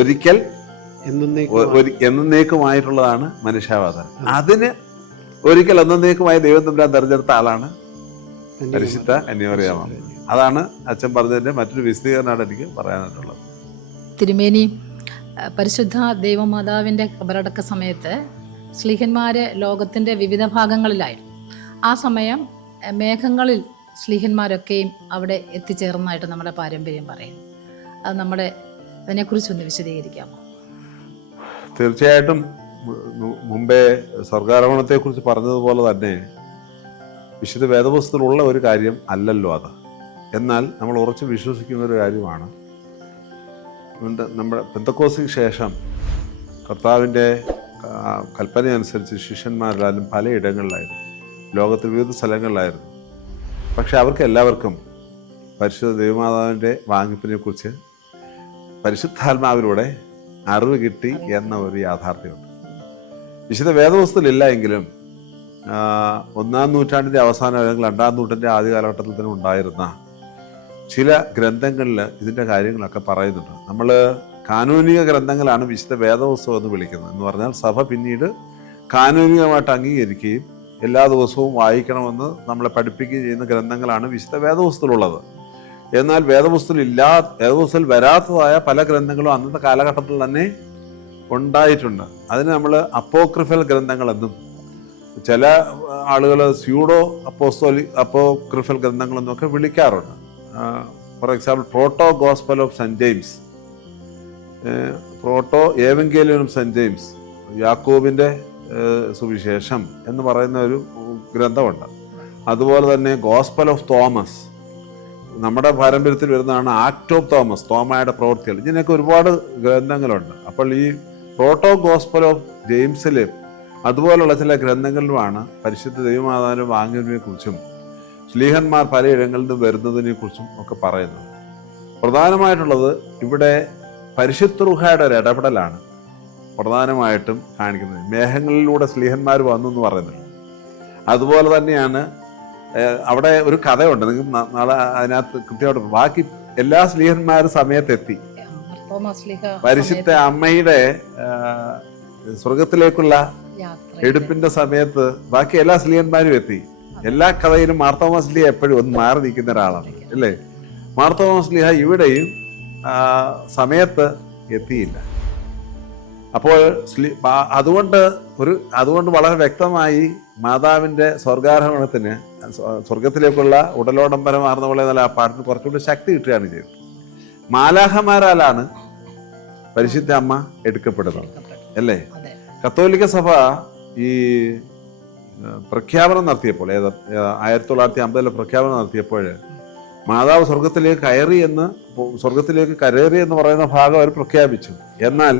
ഒരിക്കൽ എന്നേക്കുമായിട്ടുള്ളതാണ് മനുഷ്യാവതാരം. അതിന് ഒരിക്കൽ എന്നേക്കുമായി ദൈവം തമ്പുരാൻ തെരഞ്ഞെടുത്ത ആളാണ് പരിശുദ്ധ കന്യമറിയാമ്മ. അതാണ് അച്ഛൻ പറഞ്ഞതിന്റെ മറ്റൊരു വിശദീകരണമാണ് എനിക്ക് പറയാനായിട്ടുള്ളത്. തിരുമേനി, പരിശുദ്ധ ദൈവമാതാവിൻ്റെ കബറടക്ക സമയത്ത് ശ്ലീഹന്മാര് ലോകത്തിൻ്റെ വിവിധ ഭാഗങ്ങളിലായിരുന്നു. ആ സമയം മേഘങ്ങളിൽ ശ്ലീഹന്മാരൊക്കെയും അവിടെ എത്തിച്ചേർന്നതായിട്ട് നമ്മുടെ പാരമ്പര്യം പറയുന്നു. അത് നമ്മുടെ അതിനെക്കുറിച്ചൊന്ന് വിശദീകരിക്കാമോ? തീർച്ചയായിട്ടും. മുമ്പേ സ്വർഗാരോഹണത്തെക്കുറിച്ച് പറഞ്ഞതുപോലെ തന്നെ വിശുദ്ധ വേദപുസ്തകത്തിലുള്ള ഒരു കാര്യം അല്ലല്ലോ അത്. എന്നാൽ നമ്മൾ ഉറച്ചു വിശ്വസിക്കുന്ന ഒരു കാര്യമാണ്. നമ്മുടെ പെന്തക്കോസ്തിന് ശേഷം കർത്താവിൻ്റെ കൽപ്പനയനുസരിച്ച് ശിഷ്യന്മാരെല്ലാവരും പലയിടങ്ങളിലായിരുന്നു, ലോകത്തിൽ വിവിധ സ്ഥലങ്ങളിലായിരുന്നു. പക്ഷെ അവർക്ക് എല്ലാവർക്കും പരിശുദ്ധ ദൈവമാതാവിൻ്റെ വാങ്ങിപ്പിനെ കുറിച്ച് പരിശുദ്ധാത്മാവിലൂടെ അറിവ് കിട്ടി എന്ന ഒരു യാഥാർത്ഥ്യമുണ്ട്. വിശുദ്ധ വേദപുസ്തകത്തിലില്ല എങ്കിലും ഒന്നാം നൂറ്റാണ്ടിൻ്റെ അവസാനം അല്ലെങ്കിൽ 2-ാം നൂറ്റാണ്ടിൻ്റെ ആദ്യ കാലഘട്ടത്തിൽ തന്നെ ഉണ്ടായിരുന്ന ചില ഗ്രന്ഥങ്ങളിൽ ഇതിൻ്റെ കാര്യങ്ങളൊക്കെ പറയുന്നുണ്ട്. നമ്മൾ കാനൂനിക ഗ്രന്ഥങ്ങളാണ് വിശുദ്ധ വേദപുസ്തകം എന്ന് വിളിക്കുന്നത്. എന്ന് പറഞ്ഞാൽ സഭ പിന്നീട് കാനൂനികമായിട്ട് അംഗീകരിക്കുകയും എല്ലാ ദിവസവും വായിക്കണമെന്ന് നമ്മളെ പഠിപ്പിക്കുകയും ചെയ്യുന്ന ഗ്രന്ഥങ്ങളാണ് വിശുദ്ധ വേദപുസ്തകത്തിലുള്ളത്. എന്നാൽ വേദപുസ്തകത്തിൽ വരാത്തതായ പല ഗ്രന്ഥങ്ങളും അന്നത്തെ കാലഘട്ടത്തിൽ തന്നെ ഉണ്ടായിട്ടുണ്ട്. അതിന് നമ്മൾ അപ്പോക്രിഫൽ ഗ്രന്ഥങ്ങളെന്നും ചില ആളുകൾ സ്യൂഡോ അപ്പോക്രിഫൽ ഗ്രന്ഥങ്ങളെന്നൊക്കെ വിളിക്കാറുണ്ട്. For example proto gospel of saint James, proto evangelion of saint James, യാക്കോബിൻ്റെ സുവിശേഷം എന്ന് പറയുന്ന ഒരു ഗ്രന്ഥമുണ്ട്. അതുപോലെ തന്നെ ഗോസ്പൽ ഓഫ് തോമസ്, നമ്മുടെ പാരമ്പര്യത്തിൽ വരുന്നതാണ് ആക്ട് ഓഫ് തോമസ്, തോമയുടെ പ്രവൃത്തികൾ. ഇതിനൊക്കെ ഒരുപാട് ഗ്രന്ഥങ്ങളുണ്ട്. അപ്പോൾ ഈ പ്രോട്ടോ ഗോസ്പൽ ഓഫ് ജെയിംസിൽ അതുപോലുള്ള ചില ഗ്രന്ഥങ്ങളിലുമാണ് പരിശുദ്ധ ദൈവമാതാവിനെ വാങ്ങിയതിനെ കുറിച്ചും ശ്ലീഹന്മാർ പലയിടങ്ങളിൽ നിന്ന് വരുന്നതിനെ കുറിച്ചും ഒക്കെ പറയുന്നത്. പ്രധാനമായിട്ടുള്ളത് ഇവിടെ പരിശുദ്ധ റൂഹായുടെ ഒരു ഇടപെടലാണ് പ്രധാനമായിട്ടും കാണിക്കുന്നത്. മേഘങ്ങളിലൂടെ ശ്ലീഹന്മാർ വന്നു എന്ന് പറയുന്നത്. അതുപോലെ തന്നെയാണ് അവിടെ ഒരു കഥയുണ്ട്, നിങ്ങൾക്ക് നാളെ അതിനകത്ത് കൃത്യമായിട്ട് ബാക്കി എല്ലാ ശ്ലീഹന്മാരും സമയത്തെത്തി. പരിശുദ്ധ അമ്മയുടെ സ്വർഗത്തിലേക്കുള്ള എടുപ്പിന്റെ സമയത്ത് ബാക്കി എല്ലാ ശ്ലീഹന്മാരും എത്തി. എല്ലാ കഥയിലും മാർത്തോമാ ശ്ലീഹ എപ്പോഴും ഒന്ന് മാറി നിൽക്കുന്ന ഒരാളാണ്, അല്ലേ? മാർത്തോമാ ശ്ലീഹ ഇവിടെയും സമയത്ത് എത്തിയില്ല. അപ്പോൾ അതുകൊണ്ട് വളരെ വ്യക്തമായി മാതാവിൻ്റെ സ്വർഗാരോഹണത്തിന്, സ്വർഗത്തിലേക്കുള്ള ഉടലോടംബരമാർന്നവളെ എന്നുള്ള ആ പാട്ടിന് കുറച്ചുകൂടി ശക്തി കിട്ടുകയാണ് ചെയ്തത്. മാലാഖമാരാലാണ് പരിശുദ്ധ അമ്മ എടുക്കപ്പെടുന്നത്, അല്ലേ? കത്തോലിക്ക സഭ ഈ പ്രഖ്യാപനം നടത്തിയപ്പോൾ 1950 പ്രഖ്യാപനം നടത്തിയപ്പോൾ മാതാവ് സ്വർഗത്തിലേക്ക് കയറി എന്ന് പറയുന്ന ഭാഗം അവർ പ്രഖ്യാപിച്ചു. എന്നാൽ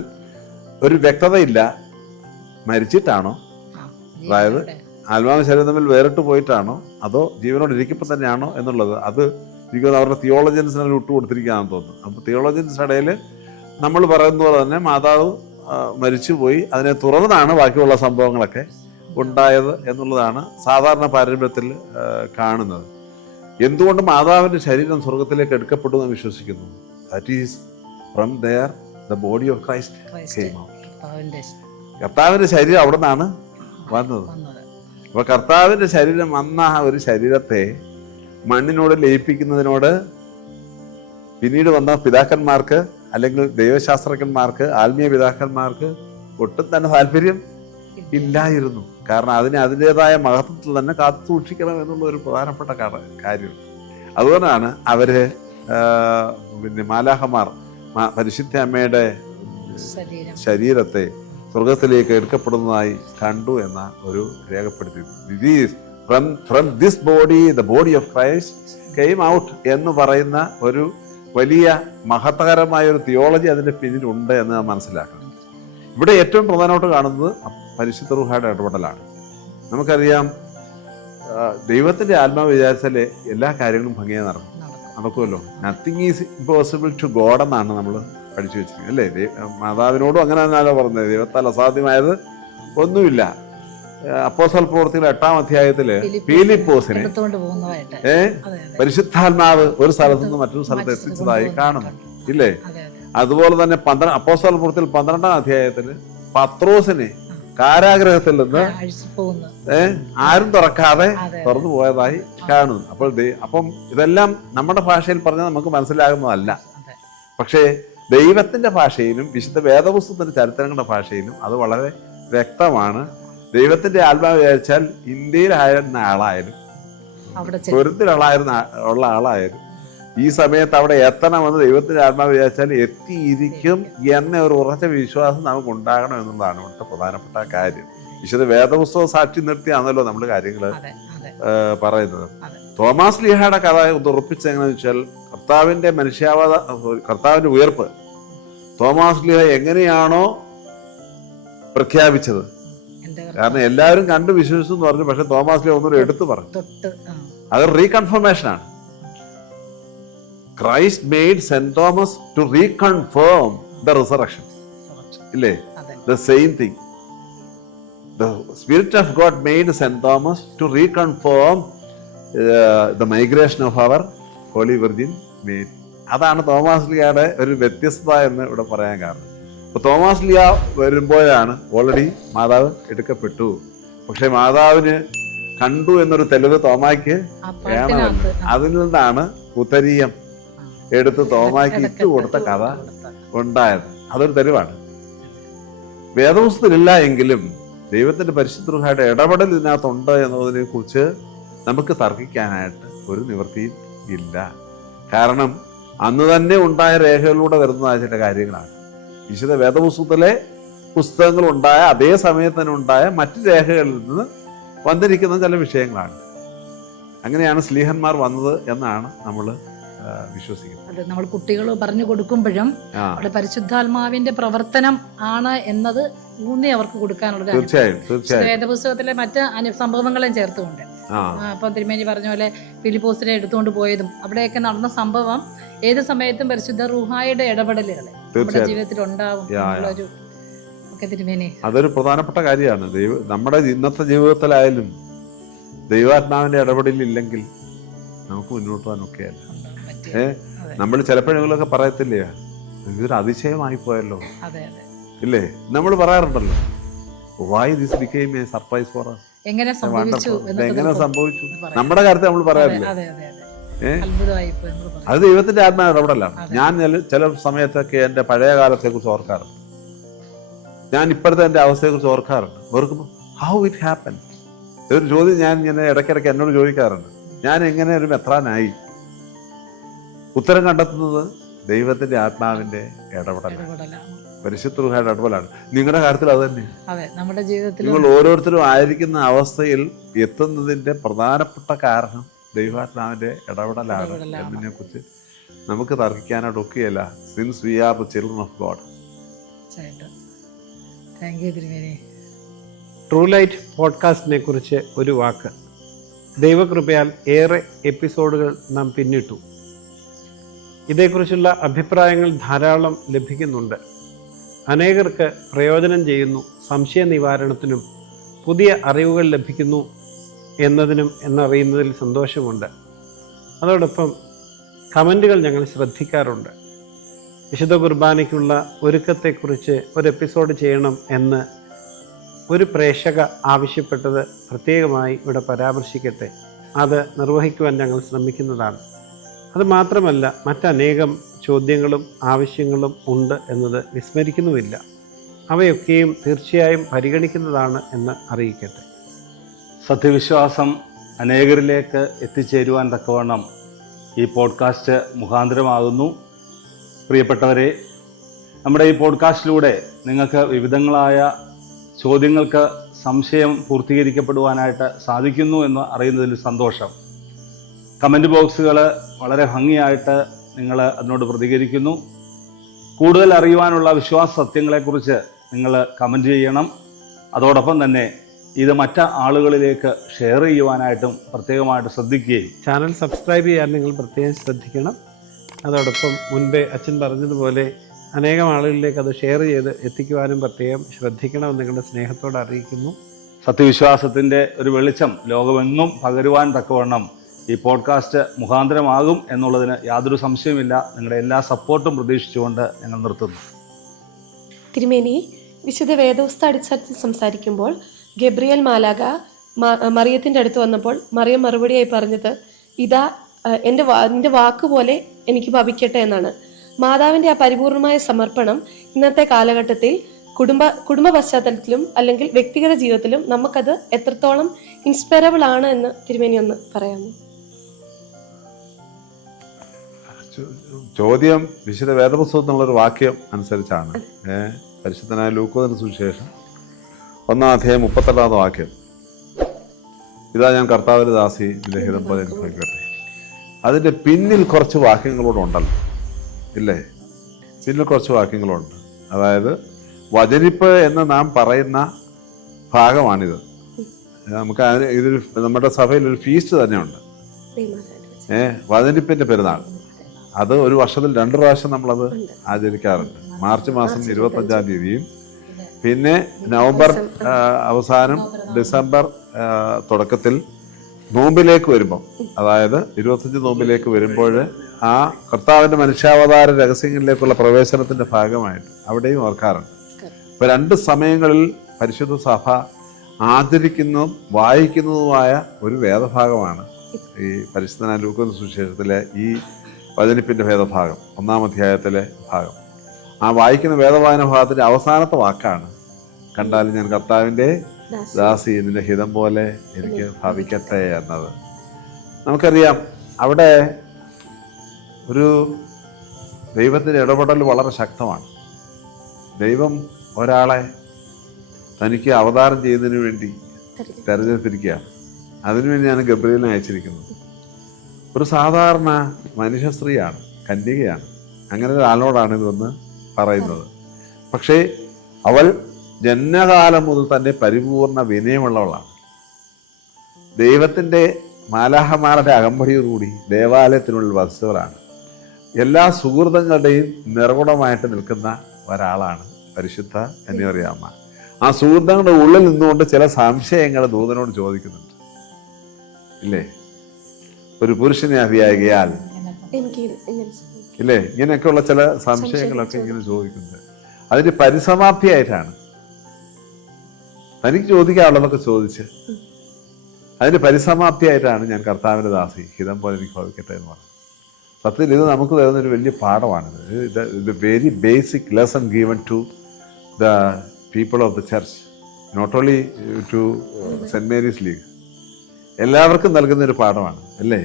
ഒരു വ്യക്തതയില്ല, മരിച്ചിട്ടാണോ, അതായത് ആത്മാവും ശരീരം തമ്മിൽ വേറിട്ട് പോയിട്ടാണോ അതോ ജീവനോട് ഇരിക്കുമ്പോൾ തന്നെയാണോ എന്നുള്ളത് അത് എനിക്ക് അവരുടെ തിയോളജിയൻസിനെ വിട്ടുകൊടുത്തിരിക്കുകയാണെന്ന് തോന്നുന്നു. അപ്പോൾ തിയോളജിയൻസിൻ്റെ ഇടയിൽ നമ്മൾ പറയുന്നത് പോലെ തന്നെ മാതാവ് മരിച്ചുപോയി, അതിനെ തുറന്നാണ് ബാക്കിയുള്ള സംഭവങ്ങളൊക്കെ ഉണ്ടായത് എന്നുള്ളതാണ് സാധാരണ പാരമ്പര്യത്തിൽ കാണുന്നത്. എന്തുകൊണ്ട് മാതാവിൻ്റെ ശരീരം സ്വർഗത്തിലേക്ക് എടുക്കപ്പെട്ടു എന്ന് വിശ്വസിക്കുന്നു? That is from there the body of Christ came out. കർത്താവിൻ്റെ ശരീരം അവിടെ നിന്നാണ് വന്നത്. അപ്പൊ കർത്താവിൻ്റെ ശരീരം വന്ന ആ ഒരു ശരീരത്തെ മണ്ണിനോട് ലയിപ്പിക്കുന്നതിനോട് പിന്നീട് വന്ന പിതാക്കന്മാർക്ക് അല്ലെങ്കിൽ ദൈവശാസ്ത്രജ്ഞന്മാർക്ക്, ആത്മീയ പിതാക്കന്മാർക്ക് ഒട്ടും തന്നെ താല്പര്യം ഇല്ലായിരുന്നു. കാരണം അതിൻ്റെതായ മഹത്വത്തിൽ തന്നെ കാത്തു സൂക്ഷിക്കണം എന്നുള്ള ഒരു പ്രധാനപ്പെട്ട കാര്യമുണ്ട്. അതുകൊണ്ടാണ് അവര് മാലാഖമാർ പരിശുദ്ധ അമ്മയുടെ ശരീരത്തെ സ്വർഗത്തിലേക്ക് എടുക്കപ്പെടുന്നതായി കണ്ടു എന്ന ഒരു രേഖപ്പെടുത്തി. From this body the body of Christ came out എന്ന് പറയുന്ന ഒരു വലിയ മഹത്തകരമായ ഒരു തിയോളജി അതിൻ്റെ പിന്നിലുണ്ട് എന്ന് നാം മനസ്സിലാക്കണം. ഇവിടെ ഏറ്റവും പ്രധാനമായിട്ട് കാണുന്നത് പരിശുദ്ധ റൂഹായുടെ ഇടപെടലാണ്. നമുക്കറിയാം, ദൈവത്തിൻ്റെ ആത്മാവ് വിചാരിച്ചാലേ എല്ലാ കാര്യങ്ങളും ഭംഗിയായി നടക്കുമല്ലോ. Nothing is impossible to God എന്നാണ് നമ്മൾ പഠിച്ചു വെച്ചിരിക്കുന്നത്, അല്ലേ? മാതാവിനോടും അങ്ങനെ തന്നെയാണല്ലോ പറഞ്ഞത്, ദൈവത്താൽ അസാധ്യമായത് ഒന്നുമില്ല. അപ്പോസ്തല പ്രവൃത്തിയുടെ 8-ാം അധ്യായത്തില് ഫിലിപ്പോസിനെ പരിശുദ്ധാത്മാവ് ഒരു സ്ഥലത്ത് നിന്ന് മറ്റൊരു സ്ഥലത്ത് എത്തിച്ചതായി കാണുന്നു, ഇല്ലേ? അതുപോലെ തന്നെ അപ്പോസ്തല പ്രവൃത്തിയിൽ 12-ാം അധ്യായത്തില് പത്രോസിനെ കാരാഗ്രഹത്തിൽ നിന്ന് ആരും തുറക്കാതെ തുറന്നു പോയതായി കാണുന്നു. അപ്പം ഇതെല്ലാം നമ്മുടെ ഭാഷയിൽ പറഞ്ഞാൽ നമുക്ക് മനസ്സിലാകുന്നതല്ല. പക്ഷേ ദൈവത്തിന്റെ ഭാഷയിലും വിശുദ്ധ വേദപുസ്തകത്തിന്റെ ചരിത്രങ്ങളുടെ ഭാഷയിലും അത് വളരെ വ്യക്തമാണ്. ദൈവത്തിന്റെ ആത്മാവ് വിചാരിച്ചാൽ ഇന്ത്യയിലായിരുന്ന ആളായാലും ഉള്ള ആളായാലും ഈ സമയത്ത് അവിടെ എത്തണമെന്ന് ദൈവത്തിന്റെ ആത്മാവ് വിചാരിച്ചാൽ എത്തിയിരിക്കും എന്ന ഒരു ഉറച്ച വിശ്വാസം നമുക്ക് ഉണ്ടാകണം എന്നുള്ളതാണ് ഇവിടുത്തെ പ്രധാനപ്പെട്ട കാര്യം. വിശുദ്ധ വേദപുസ്തകം സാക്ഷി നിർത്തിയാണല്ലോ നമ്മൾ കാര്യങ്ങൾ പറയുന്നത്. തോമാസ് ലീഹയുടെ കഥ ഉറപ്പിച്ചത് എങ്ങനെയാണെന്ന് വെച്ചാൽ കർത്താവിന്റെ ഉയർപ്പ് തോമാസ് ലീഹ എങ്ങനെയാണോ പ്രഖ്യാപിച്ചത്, കാരണം എല്ലാവരും കണ്ടു വിശ്വസിച്ചു എന്ന് പറഞ്ഞു, പക്ഷെ തോമാസ് ലീഹ ഒന്നുകൂടെ എടുത്തു പറഞ്ഞു. അത് റീകൺഫർമേഷൻ ആണ്. Christ made saint Thomas to reconfirm the resurrection, ഇല്ലേ? The same thing. The Spirit of God made St. Thomas to reconfirm the migration of our Holy Virgin Mary. അതാണ് തോമാസ് ലിയയുടെ ഒരു വ്യത്യസ്തത എന്ന് ഇവിടെ പറയാൻ കാരണം. അപ്പോൾ തോമാസ് ലിയ വരുമ്പോഴാണ് ഓൾറെഡി മാതാവ് എടുക്കപ്പെട്ടു. പക്ഷെ മാതാവിന് കണ്ടു എന്നൊരു തെളിവ് തോമായ്ക്ക് വേണമല്ലോ. അതിൽ നിന്നാണ് ഉത്തരീയം എടുത്ത് തോമായ്ക്ക് ഇട്ട് കൊടുത്ത കഥ ഉണ്ടായത്. അതൊരു തെളിവാണ്. വേദപുസ്തകത്തിലില്ല എങ്കിലും ദൈവത്തിന്റെ പരിശുദ്ധ റൂഹായുടെ ഇടപെടൽ ഇതിനകത്തുണ്ട് എന്നതിനെ കുറിച്ച് നമുക്ക് തർക്കിക്കാനായിട്ട് ഒരു നിവൃത്തിയും ഇല്ല. കാരണം അന്ന് തന്നെ ഉണ്ടായ രേഖകളിലൂടെ വരുന്നതായ ചില കാര്യങ്ങളാണ്. വിശുദ്ധ വേദപുസ്തകത്തിലെ പുസ്തകങ്ങൾ ഉണ്ടായ അതേ സമയത്ത് തന്നെ ഉണ്ടായ മറ്റ് രേഖകളിൽ നിന്ന് വന്നിരിക്കുന്ന ചില വിഷയങ്ങളാണ്. അങ്ങനെയാണ് സ്ലീഹന്മാർ വന്നത് എന്നാണ് നമ്മൾ വിശ്വസിക്കുന്നത്. അത് നമ്മൾ കുട്ടികൾ പറഞ്ഞു കൊടുക്കുമ്പോഴും അവിടെ പരിശുദ്ധാത്മാവിന്റെ പ്രവർത്തനം ആണ് എന്നത് ഊന്നി അവർക്ക് കൊടുക്കാനുള്ള തീർച്ചയായും വേദപുസ്തകത്തിലെ മറ്റ് സംഭവങ്ങളെയും ചേർത്തുകൊണ്ട്. അപ്പൊ തിരുമേനി പറഞ്ഞ പോലെ ഫിലിപ്പോസിനെ എടുത്തുകൊണ്ട് പോയതും അവിടെയൊക്കെ നടന്ന സംഭവം ഏത് സമയത്തും പരിശുദ്ധ റൂഹായുടെ ഇടപെടലുകൾ നമ്മുടെ ജീവിതത്തിൽ ഉണ്ടാവും എന്നുള്ളൊരു ഒക്കെ തിരുമേനി അതൊരു പ്രധാനപ്പെട്ട കാര്യമാണ്. നമ്മുടെ ഇന്നത്തെ ജീവിതത്തിലായാലും ദൈവാത്മാവിന്റെ ഇടപെടലില്ലെങ്കിൽ നമുക്ക് മുന്നോട്ട് പോകാനൊക്കെയല്ല. നമ്മൾ ചിലപ്പോഴെങ്കിലൊക്കെ പറയത്തില്ലേ, ഇതൊരു അതിശയമായി പോയല്ലോ, ഇല്ലേ? നമ്മൾ പറയാറുണ്ടല്ലോ, why this became a surprise for us? എങ്ങനെ സംഭവിച്ചു? നമ്മുടെ കാര്യത്തിൽ നമ്മൾ പറയാറില്ല. അത് ദൈവത്തിന്റെ ആത്മാവ് ഇടപെടലാണ്. ഞാൻ ചില സമയത്തൊക്കെ എൻ്റെ പഴയ കാലത്തെ കുറിച്ച് ഓർക്കാറുണ്ട്. ഞാൻ ഇപ്പോഴത്തെ എൻ്റെ അവസ്ഥയെ കുറിച്ച് ഓർക്കാറുണ്ട്. ഓർക്കുമ്പോൾ ഹൗ ഇറ്റ് ഹാപ്പൻ ഒരു ചോദ്യം ഞാൻ ഇങ്ങനെ ഇടയ്ക്കിടയ്ക്ക് എന്നോട് ചോദിക്കാറുണ്ട്. ഞാൻ എങ്ങനെ ഒരു മെത്രാനായി? ഉത്തരം കണ്ടെത്തുന്നത് ദൈവത്തിന്റെ ആത്മാവിന്റെ ഇടപെടലാണ്, പരിശുദ്ധ റൂഹായുടെ ഇടപെടലാണ്. നിങ്ങളുടെ കാര്യത്തിൽ അത് തന്നെ. നിങ്ങൾ ഓരോരുത്തരും ആയിരിക്കുന്ന അവസ്ഥയിൽ എത്തുന്നതിന്റെ പ്രധാനപ്പെട്ട കാരണം ദൈവാത്മാവിന്റെ ഇടപെടലാണ് എന്നതിനെ കുറിച്ച് നമുക്ക് തർക്കിക്കാനായിട്ട് ഒക്കെയല്ല. Since we are the children of God. True light പോഡ്കാസ്റ്റിനെ കുറിച്ച് ഒരു വാക്ക്. ദൈവകൃപയാൽ ഏറെ എപ്പിസോഡുകൾ നാം പിന്നിട്ടു. ഇതേക്കുറിച്ചുള്ള അഭിപ്രായങ്ങൾ ധാരാളം ലഭിക്കുന്നുണ്ട്. അനേകർക്ക് പ്രയോജനം ചെയ്യുന്നു, സംശയ നിവാരണത്തിനും പുതിയ അറിവുകൾ ലഭിക്കുന്നു എന്നറിയുന്നതിൽ സന്തോഷമുണ്ട്. അതോടൊപ്പം കമൻറ്റുകൾ ഞങ്ങൾ ശ്രദ്ധിക്കാറുണ്ട്. വിശുദ്ധ കുർബാനയ്ക്കുള്ള ഒരുക്കത്തെക്കുറിച്ച് ഒരു എപ്പിസോഡ് ചെയ്യണം എന്ന് ഒരു പ്രേക്ഷക ആവശ്യപ്പെട്ടത് പ്രത്യേകമായി ഇവിടെ പരാമർശിക്കട്ടെ. അത് നിർവഹിക്കുവാൻ ഞങ്ങൾ ശ്രമിക്കുന്നതാണ്. അതുമാത്രമല്ല, മറ്റനേകം ചോദ്യങ്ങളും ആവശ്യങ്ങളും ഉണ്ട് എന്നത് വിസ്മരിക്കുന്നുമില്ല. അവയൊക്കെയും തീർച്ചയായും പരിഗണിക്കുന്നതാണ് എന്ന് അറിയിക്കട്ടെ. സത്യവിശ്വാസം അനേകരിലേക്ക് എത്തിച്ചേരുവാൻ തക്കവണ്ണം ഈ പോഡ്കാസ്റ്റ് മുഖാന്തരമാകുന്നു. പ്രിയപ്പെട്ടവരെ, നമ്മുടെ ഈ പോഡ്കാസ്റ്റിലൂടെ നിങ്ങൾക്ക് വിവിധങ്ങളായ ചോദ്യങ്ങൾക്ക് സംശയം പൂർത്തീകരിക്കപ്പെടുവാനായിട്ട് സാധിക്കുന്നു എന്ന് അറിയുന്നതിൽ സന്തോഷം. കമൻറ്റ് ബോക്സുകൾ വളരെ ഭംഗിയായിട്ട് നിങ്ങൾ അതിനോട് പ്രതികരിക്കുന്നു. കൂടുതൽ അറിയുവാനുള്ള വിശ്വാസ സത്യങ്ങളെക്കുറിച്ച് നിങ്ങൾ കമൻറ്റ് ചെയ്യണം. അതോടൊപ്പം തന്നെ ഇത് മറ്റ് ആളുകളിലേക്ക് ഷെയർ ചെയ്യുവാനായിട്ടും പ്രത്യേകമായിട്ട് ശ്രദ്ധിക്കുകയും ചാനൽ സബ്സ്ക്രൈബ് ചെയ്യാൻ നിങ്ങൾ പ്രത്യേകം ശ്രദ്ധിക്കണം. അതോടൊപ്പം മുൻപേ അച്ഛൻ പറഞ്ഞതുപോലെ അനേകം ആളുകളിലേക്ക് അത് ഷെയർ ചെയ്ത് എത്തിക്കുവാനും പ്രത്യേകം ശ്രദ്ധിക്കണമെന്ന് നിങ്ങളുടെ സ്നേഹത്തോടെ അറിയിക്കുന്നു. സത്യവിശ്വാസത്തിൻ്റെ ഒരു വെളിച്ചം ലോകമെങ്ങും പകരുവാൻ തക്കവണ്ണം ഈ പോഡ്കാസ്റ്റ് മുഖാന്തരമാകും എന്നുള്ളതിന് യാതൊരു സംശയമില്ല. നിങ്ങളുടെ എല്ലാ സപ്പോർട്ടും പ്രതീക്ഷിച്ചുകൊണ്ട് ഞങ്ങൾ നിർത്തുന്നു. തിരുമേനി, വിശുദ്ധ വേദപുസ്തകം അടിച്ചടിച്ച് സംസാരിക്കുമ്പോൾ ഗബ്രിയേൽ മാലാഖ മറിയത്തിൻ്റെ അടുത്ത് വന്നപ്പോൾ മറിയം മറുപടിയായി പറഞ്ഞത്, ഇതാ എൻ്റെ വാക്കുപോലെ എനിക്ക് ഭവിക്കട്ടെ എന്നാണ്. മാതാവിൻ്റെ ആ പരിപൂർണമായ സമർപ്പണം ഇന്നത്തെ കാലഘട്ടത്തിൽ കുടുംബ പശ്ചാത്തലത്തിലും അല്ലെങ്കിൽ വ്യക്തിഗത ജീവിതത്തിലും നമുക്കത് എത്രത്തോളം ഇൻസ്പയറബിൾ ആണ് എന്ന് തിരുമേനി ഒന്ന് പറയാമോ? ചോദ്യം വിശുദ്ധ വേദപുസ്തകത്തിനുള്ളൊരു വാക്യം അനുസരിച്ചാണ്. പരിശുദ്ധനായ ലൂക്കോസിന്റെ സുവിശേഷം 1-ാം അധ്യായം 38-ാമത്തെ വാക്യം, ഇതാ ഞാൻ കർത്താവിന്റെ ദാസി, നിന്റെ ഹിതം പോലെ എനിക്ക് ഭവിക്കട്ടെ. അതിൻ്റെ പിന്നിൽ കുറച്ച് വാക്യങ്ങളോട് ഉണ്ടല്ലോ, ഇല്ലേ? പിന്നിൽ കുറച്ച് വാക്യങ്ങളുണ്ട്. അതായത് വചനിപ്പ് എന്ന് നാം പറയുന്ന ഭാഗമാണിത്. നമുക്ക് ഇതൊരു നമ്മുടെ സഭയിൽ ഒരു ഫീസ്റ്റ് തന്നെയുണ്ട്, വചനിപ്പിന്റെ പെരുന്നാൾ. അത് ഒരു വർഷത്തിൽ 2 പ്രാവശ്യം നമ്മളത് ആചരിക്കാറുണ്ട്. മാർച്ച് മാസം 25-ാം തീയതിയും പിന്നെ നവംബർ അവസാനം ഡിസംബർ തുടക്കത്തിൽ നോമ്പിലേക്ക് വരുമ്പം, അതായത് 25 നോമ്പിലേക്ക് വരുമ്പോൾ ആ കർത്താവിൻ്റെ മനുഷ്യാവതാര രഹസ്യങ്ങളിലേക്കുള്ള പ്രവേശനത്തിൻ്റെ ഭാഗമായിട്ട് അവിടെയും ഓർക്കാറുണ്ട്. അപ്പോൾ 2 സമയങ്ങളിൽ പരിശുദ്ധ സഭ ആചരിക്കുന്നതും വായിക്കുന്നതുമായ ഒരു വേദഭാഗമാണ് ഈ പരിശുദ്ധനായ ലൂക്കോസ് സുവിശേഷത്തിലെ ഈ വചനിപ്പിൻ്റെ വേദഭാഗം, 1-ാം അധ്യായത്തിലെ ഭാഗം. ആ വായിക്കുന്ന വേദവായന ഭാഗത്തിൻ്റെ അവസാനത്തെ വാക്കാണ് കണ്ടാലും ഞാൻ കർത്താവിൻ്റെ ദാസി നിന്റെ ഹിതം പോലെ എനിക്ക് ഭവിക്കട്ടെ എന്നത്. നമുക്കറിയാം അവിടെ ഒരു ദൈവത്തിൻ്റെ ഇടപെടൽ വളരെ ശക്തമാണ്. ദൈവം ഒരാളെ തനിക്ക് അവതാരം ചെയ്യുന്നതിന് വേണ്ടി തെരഞ്ഞെടുത്തിരിക്കുകയാണ്. അതിനുവേണ്ടിയാണ് ഗബ്രിയേലിനെ അയച്ചിരിക്കുന്നത്. ഒരു സാധാരണ മനുഷ്യ സ്ത്രീയാണ്, കന്യകയാണ്. അങ്ങനെ ഒരാളോടാണ് ഇതെന്ന് പറയുന്നത്. പക്ഷേ അവൾ ജന്മകാലം മുതൽ തന്നെ പരിപൂർണ വിനയമുള്ളവളാണ്. ദൈവത്തിൻ്റെ മാലാഹമാരുടെ അകമ്പടിയോടുകൂടി ദേവാലയത്തിനുള്ളിൽ വസിച്ചവരാണ്. എല്ലാ സുഹൃതങ്ങളുടെയും നിർഗുണമായിട്ട് നിൽക്കുന്ന ഒരാളാണ് പരിശുദ്ധ കന്യകമറിയാമ്മ. ആ സുഹൃതങ്ങളുടെ ഉള്ളിൽ നിന്നുകൊണ്ട് ചില സംശയങ്ങൾ ദൂതനോട് ചോദിക്കുന്നുണ്ട്, ഇല്ലേ? ഒരു പുരുഷനെ അറിയാകിയാൽ, ഇല്ലേ? ഇങ്ങനെയൊക്കെയുള്ള ചില സംശയങ്ങളൊക്കെ ഇങ്ങനെ ചോദിക്കുന്നത് അതിന്റെ പരിസമാപ്തിയായിട്ടാണ്. തനിക്ക് ചോദിക്കാനുള്ളതൊക്കെ ചോദിച്ച് അതിന്റെ പരിസമാപ്തിയായിട്ടാണ് ഞാൻ കർത്താവിൻ്റെ ദാസി ഹിതം പോലെ എനിക്ക് ഭവിക്കട്ടെ എന്ന് പറഞ്ഞു. സത്യത്തിൽ ഇത് നമുക്ക് തരുന്നൊരു വലിയ പാഠമാണിത്. ഇത് very basic lesson given to the people of the church, not only to saint Mary's league. എല്ലാവർക്കും നൽകുന്നൊരു പാഠമാണ്, അല്ലേ?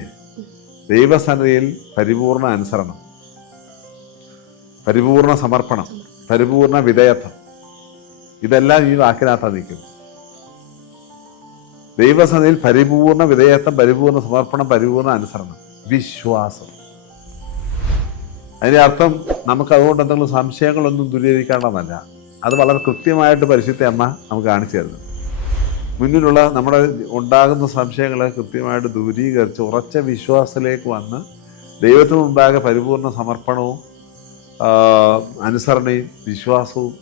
ദൈവസന്നിധിയിൽ പരിപൂർണ അനുസരണം, പരിപൂർണ സമർപ്പണം, പരിപൂർണ വിധേയത്വം, ഇതെല്ലാം ഈ വാക്കിനകത്ത് നിൽക്കും. ദൈവസന്നിധിയിൽ പരിപൂർണ വിധേയത്വം, പരിപൂർണ സമർപ്പണം, പരിപൂർണ അനുസരണം, വിശ്വാസം. അതിൻ്റെ അർത്ഥം നമുക്ക് അതുകൊണ്ട് എന്തെങ്കിലും സംശയങ്ങളൊന്നും ദൂരീകരിക്കേണ്ടതല്ല. അത് വളരെ കൃത്യമായിട്ട് പരിശുദ്ധ അമ്മ നമുക്ക് കാണിച്ചു തരുന്നു. മുന്നിലുള്ള നമ്മുടെ ഉണ്ടാകുന്ന സംശയങ്ങളെ കൃത്യമായിട്ട് ദൂരീകരിച്ച് ഉറച്ച വിശ്വാസത്തിലേക്ക് വന്ന് ദൈവത്തിനുണ്ടാകെ പരിപൂർണ സമർപ്പണവും അനുസരണയും വിശ്വാസവും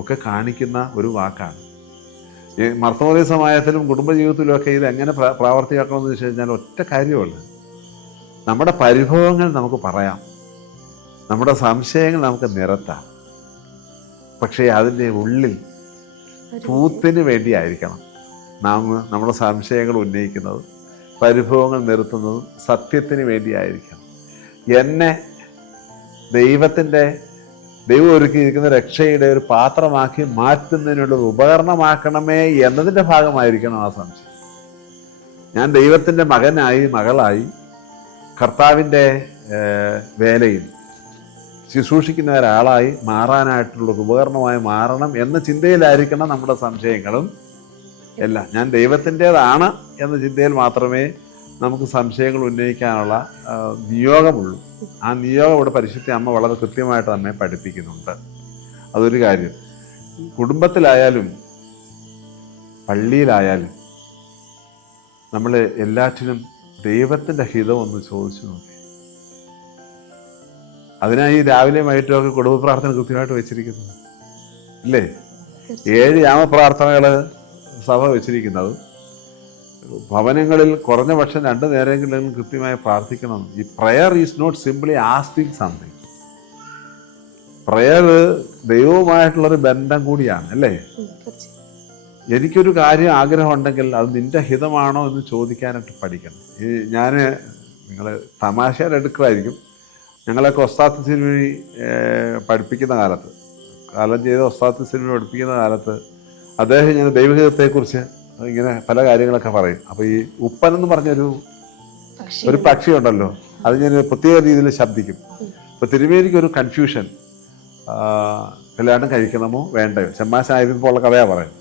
ഒക്കെ കാണിക്കുന്ന ഒരു വാക്കാണ്. ഈ മർത്തോലി സമാജത്തിലും കുടുംബജീവിതത്തിലുമൊക്കെ ഇത് എങ്ങനെ പ്രാവർത്തിയാക്കണമെന്ന് വെച്ച് കഴിഞ്ഞാൽ ഒറ്റ കാര്യമുള്ളൂ. നമ്മുടെ പരിഭവങ്ങൾ നമുക്ക് പറയാം, നമ്മുടെ സംശയങ്ങൾ നമുക്ക് നിരത്താം. പക്ഷേ അതിൻ്റെ ഉള്ളിൽ ട്രൂത്തിന് വേണ്ടിയായിരിക്കണം നാം നമ്മുടെ സംശയങ്ങൾ ഉന്നയിക്കുന്നതും പരിഭവങ്ങൾ നിർത്തുന്നതും സത്യത്തിന് വേണ്ടിയായിരിക്കണം. എന്നെ ദൈവം ഒരുക്കിയിരിക്കുന്ന രക്ഷയുടെ ഒരു പാത്രമാക്കി മാറ്റുന്നതിനുള്ള ഒരു ഉപകരണമാക്കണമേ എന്നതിൻ്റെ ഭാഗമായിരിക്കണം ആ സംശയം. ഞാൻ ദൈവത്തിൻ്റെ മകനായി മകളായി കർത്താവിൻ്റെ വേലയിൽ ശുശ്രൂഷിക്കുന്ന ഒരാളായി മാറാനായിട്ടുള്ള ഉപകരണമായി മാറണം എന്ന ചിന്തയിലായിരിക്കണം നമ്മുടെ സംശയങ്ങളും എല്ലാം. ഞാൻ ദൈവത്തിൻ്റേതാണ് എന്ന ചിന്തയിൽ മാത്രമേ നമുക്ക് സംശയങ്ങൾ ഉന്നയിക്കാനുള്ള നിയോഗമുള്ളൂ. ആ നിയോഗം ഇവിടെ പരിശുദ്ധ അമ്മ വളരെ കൃത്യമായിട്ട് നമ്മെ പഠിപ്പിക്കുന്നുണ്ട്. അതൊരു കാര്യം. കുടുംബത്തിലായാലും പള്ളിയിലായാലും നമ്മൾ എല്ലാറ്റിനും ദൈവത്തിൻ്റെ ഹിതം ഒന്ന് ചോദിച്ചു നോക്കി. അതിനായി രാവിലെ വൈകിട്ടൊക്കെ കുടുംബ പ്രാർത്ഥന കൃത്യമായിട്ട് വെച്ചിരിക്കുന്നത്, ഇല്ലേ? 7 യാമപ്രാർത്ഥനകൾ സഭ വെച്ചിരിക്കുന്നത്. ഭവനങ്ങളിൽ കുറഞ്ഞ പക്ഷം 2 നേരമെങ്കിലും കൃത്യമായി പ്രാർത്ഥിക്കണം. ഈ prayer is not simply asking something. Prayer ദൈവവുമായിട്ടുള്ളൊരു ബന്ധം കൂടിയാണ്, അല്ലേ? എനിക്കൊരു കാര്യം ആഗ്രഹം ഉണ്ടെങ്കിൽ അത് നിന്റെ ഹിതമാണോ എന്ന് ചോദിക്കാനായിട്ട് പഠിക്കണം. ഞാൻ നിങ്ങൾ തമാശയുടെ എടുക്കുമായിരിക്കും. ഞങ്ങളൊക്കെ ഒസ്താത്ത് സിനിമ പഠിപ്പിക്കുന്ന കാലത്ത്, കാലം ചെയ്ത ഒസ്താത്ത് സിനിമ പഠിപ്പിക്കുന്ന കാലത്ത് അദ്ദേഹം ഇങ്ങനെ ദൈവഹിതത്തെക്കുറിച്ച് ഇങ്ങനെ പല കാര്യങ്ങളൊക്കെ പറയും. അപ്പോൾ ഈ ഉപ്പൻ എന്ന് പറഞ്ഞൊരു പക്ഷി ഉണ്ടല്ലോ, അത് ഞാൻ പ്രത്യേക രീതിയിൽ ശബ്ദിക്കും. അപ്പോൾ തിരുമേനിക്കൊരു കൺഫ്യൂഷൻ, കല്യാണം കഴിക്കണമോ വേണ്ടയോ. ചെമ്മാശനായിരുന്നപ്പോൾ ഉള്ള കഥയാണ് പറയും,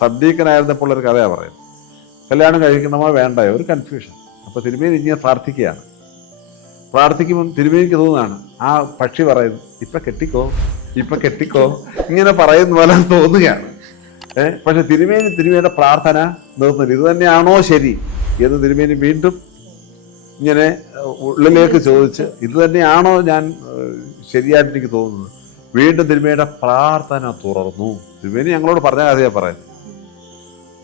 സദ്യക്കനായിരുന്നപ്പോൾ ഒരു കഥയാണ് പറയും. കല്യാണം കഴിക്കണമോ വേണ്ടയോ, ഒരു കൺഫ്യൂഷൻ. അപ്പോൾ തിരുമേനി ഇങ്ങനെ പ്രാർത്ഥിക്കുമ്പം തിരുമേനിക്ക് തോന്നുന്നതാണ് ആ പക്ഷി പറയുന്നു ഇപ്പം കെട്ടിക്കോ ഇങ്ങനെ പറയുന്ന പോലെ തോന്നുകയാണ്. പക്ഷെ തിരുമേനിയുടെ പ്രാർത്ഥന നിർത്തുന്നില്ല. ഇത് തന്നെയാണോ ശരി എന്ന് തിരുമേനി വീണ്ടും ഇങ്ങനെ ഉള്ളിലേക്ക് ചോദിച്ച്, ഇത് തന്നെയാണോ ഞാൻ ശരിയായിട്ട് എനിക്ക് തോന്നുന്നത്, വീണ്ടും തിരുമേനിയുടെ പ്രാർത്ഥന തുടർന്നു. തിരുമേനി ഞങ്ങളോട് പറഞ്ഞ കഥയാണ് പറയുന്നത്.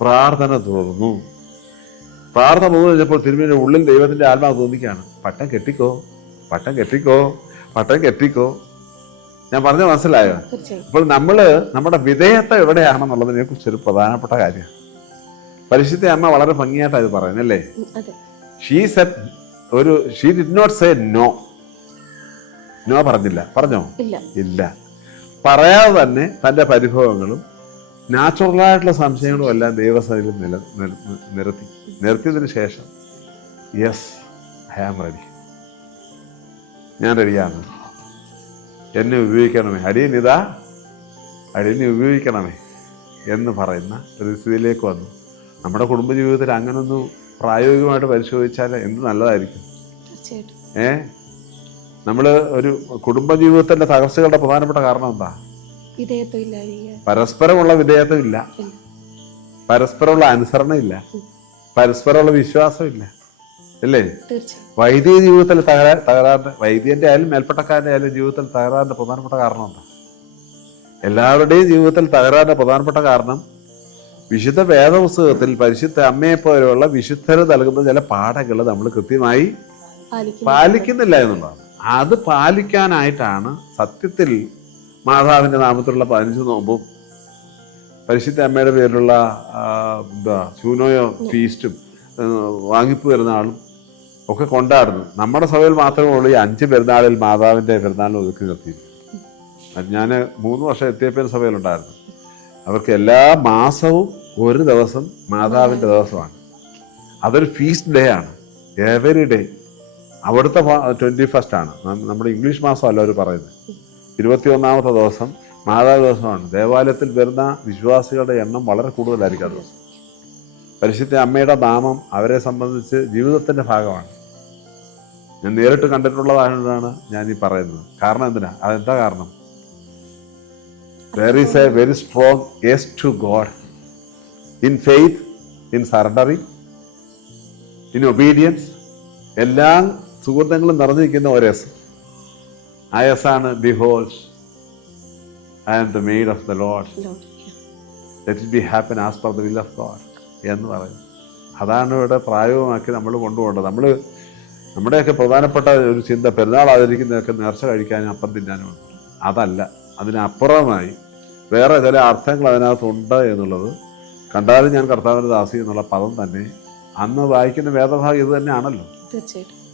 പ്രാർത്ഥന തുടർന്നു. പ്രാർത്ഥന തുടർന്നു കഴിഞ്ഞപ്പോൾ തിരുമേനിയുടെ ഉള്ളിൽ ദൈവത്തിന്റെ ആത്മാവ് തോന്നിക്കുകയാണ്, പട്ടം കെട്ടിക്കോ, പട്ടം കെട്ടിക്കോ, പട്ടം കെട്ടിക്കോ. ഞാൻ പറഞ്ഞ മനസ്സിലായോ? തീർച്ചയായും. അപ്പോൾ നമ്മുടെ വിധേയത്വം എവിടെയാണെന്നുള്ളതിനെ കുറിച്ചൊരു പ്രധാനപ്പെട്ട കാര്യമാണ്. പരിശുദ്ധ അമ്മ വളരെ ഭംഗിയായിട്ടാണ് ഇത് പറയുന്നത് അല്ലേ? അതെ. She did not say no. No പറഞ്ഞില്ല. പറഞ്ഞോ? ഇല്ല. പറയാതെ തന്നെ തൻ്റെ പരിഭവങ്ങളും നാച്ചുറലായിട്ടുള്ള സംശയങ്ങളും എല്ലാം ദൈവസഭയിൽ നിർത്തിയതിനു ശേഷം യെസ്, ഐ ആം റെഡി, ഞാൻ റെഡിയാണ്, എന്നെ ഉപയോഗിക്കണമേ, അടിയനെ ഉപയോഗിക്കണമേ എന്ന് പറയുന്ന ഒരു സ്ഥിതിയിലേക്ക് വന്നു. നമ്മുടെ കുടുംബജീവിതത്തിൽ അങ്ങനൊന്ന് പ്രായോഗികമായിട്ട് പരിശോധിച്ചാൽ എന്ത് നല്ലതായിരിക്കും. നമ്മൾ ഒരു കുടുംബജീവിതത്തിന്റെ തകർച്ചകളുടെ പ്രധാനപ്പെട്ട കാരണം എന്താ? പരസ്പരമുള്ള വിധേയത്വം ഇല്ല, പരസ്പരമുള്ള അനുസരണയില്ല, പരസ്പരമുള്ള വിശ്വാസമില്ല, അല്ലേ? വൈദിക ജീവിതത്തിൽ തകരാറിന്റെ, വൈദികന്റെ ആയാലും മേൽപ്പട്ടക്കാരന്റെ ആയാലും ജീവിതത്തിൽ തകരാറിന്റെ പ്രധാനപ്പെട്ട കാരണം എന്താ? എല്ലാവരുടെയും ജീവിതത്തിൽ തകരാറിന്റെ പ്രധാനപ്പെട്ട കാരണം വിശുദ്ധ വേദപുസ്തകത്തിൽ പരിശുദ്ധ അമ്മയെ പോലെയുള്ള വിശുദ്ധർ നൽകുന്ന ചില പാഠങ്ങൾ നമ്മൾ കൃത്യമായി പാലിക്കുന്നില്ല എന്നുള്ളതാണ്. അത് പാലിക്കാനായിട്ടാണ് സത്യത്തിൽ മാതാവിന്റെ നാമത്തിലുള്ള 15 നോമ്പും പരിശുദ്ധ അമ്മയുടെ പേരിലുള്ള ശൂനോയോ ഫീസ്റ്റും വാങ്ങിപ്പ് പെരുന്നാളും ഒക്കെ കൊണ്ടാടുന്നു. നമ്മുടെ സഭയിൽ മാത്രമേ ഉള്ളൂ ഈ 5 പെരുന്നാളിൽ മാതാവിന്റെ പെരുന്നാളിൽ ഒതുക്കി നിർത്തിയിരിക്കും. ഞാൻ 3 വർഷം എത്തിയപ്പൻ സഭയിലുണ്ടായിരുന്നു. അവർക്ക് എല്ലാ മാസവും ഒരു ദിവസം മാതാവിന്റെ ദിവസമാണ്. അതൊരു ഫീസ്റ്റ് ഡേ ആണ്, എവറി ഡേ. അവിടുത്തെ 21st ആണ്, നമ്മുടെ ഇംഗ്ലീഷ് മാസമല്ല അവർ പറയുന്നത്. 21ാമത്തെ ദിവസം മാതാവ് ദിവസമാണ്. ദേവാലയത്തിൽ വരുന്ന വിശ്വാസികളുടെ എണ്ണം വളരെ കൂടുതലായിരിക്കും ആ ദിവസം. പരിശുദ്ധ അമ്മയുടെ നാമം അവരെ സംബന്ധിച്ച് ജീവിതത്തിന്റെ ഭാഗമാണ്. ഞാൻ നേരിട്ട് കണ്ടിട്ടുള്ളതായതുകൊണ്ടാണ് ഞാൻ ഈ പറയുന്നത്. കാരണം എന്തിനാ? അതെന്താ കാരണം? There is a very strong yes to God in faith, in surrendering, in obedience. എല്ലാ സുഹൃത്തുക്കളും നിറഞ്ഞിരിക്കുന്ന ഒരു എസ്. ആ എസ് ആണ് behold, I am the maid of the Lord. Let it be happen as per the will of God എന്ന് പറയും. അതാണ് ഇവിടെ പ്രായോഗികമാക്കി നമ്മൾ കൊണ്ടുപോകേണ്ടത്. നമ്മുടെയൊക്കെ പ്രധാനപ്പെട്ട ഒരു ചിന്ത പെരുന്നാൾ ആചരിക്കുന്നതൊക്കെ നേർച്ച കഴിക്കാനും അപ്പം തിന്നാനും. അതല്ല, അതിനപ്പുറമായി വേറെ ചില അർത്ഥങ്ങൾ അതിനകത്തുണ്ട് എന്നുള്ളത്. കണ്ടാലും ഞാൻ കർത്താവിൻ്റെ ദാസി എന്നുള്ള പദം തന്നെ അന്ന് വായിക്കുന്ന വേദഭാഗം ഇത് തന്നെയാണല്ലോ,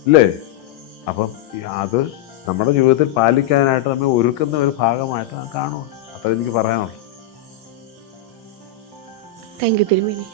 ഇല്ലേ? അപ്പം അത് നമ്മുടെ ജീവിതത്തിൽ പാലിക്കാനായിട്ട് നമ്മെ ഒരുക്കുന്ന ഒരു ഭാഗമായിട്ട് ഞാൻ കാണുക. അത്ര എനിക്ക് പറയാനുള്ളൂ. താങ്ക് യു തിരുമേനി.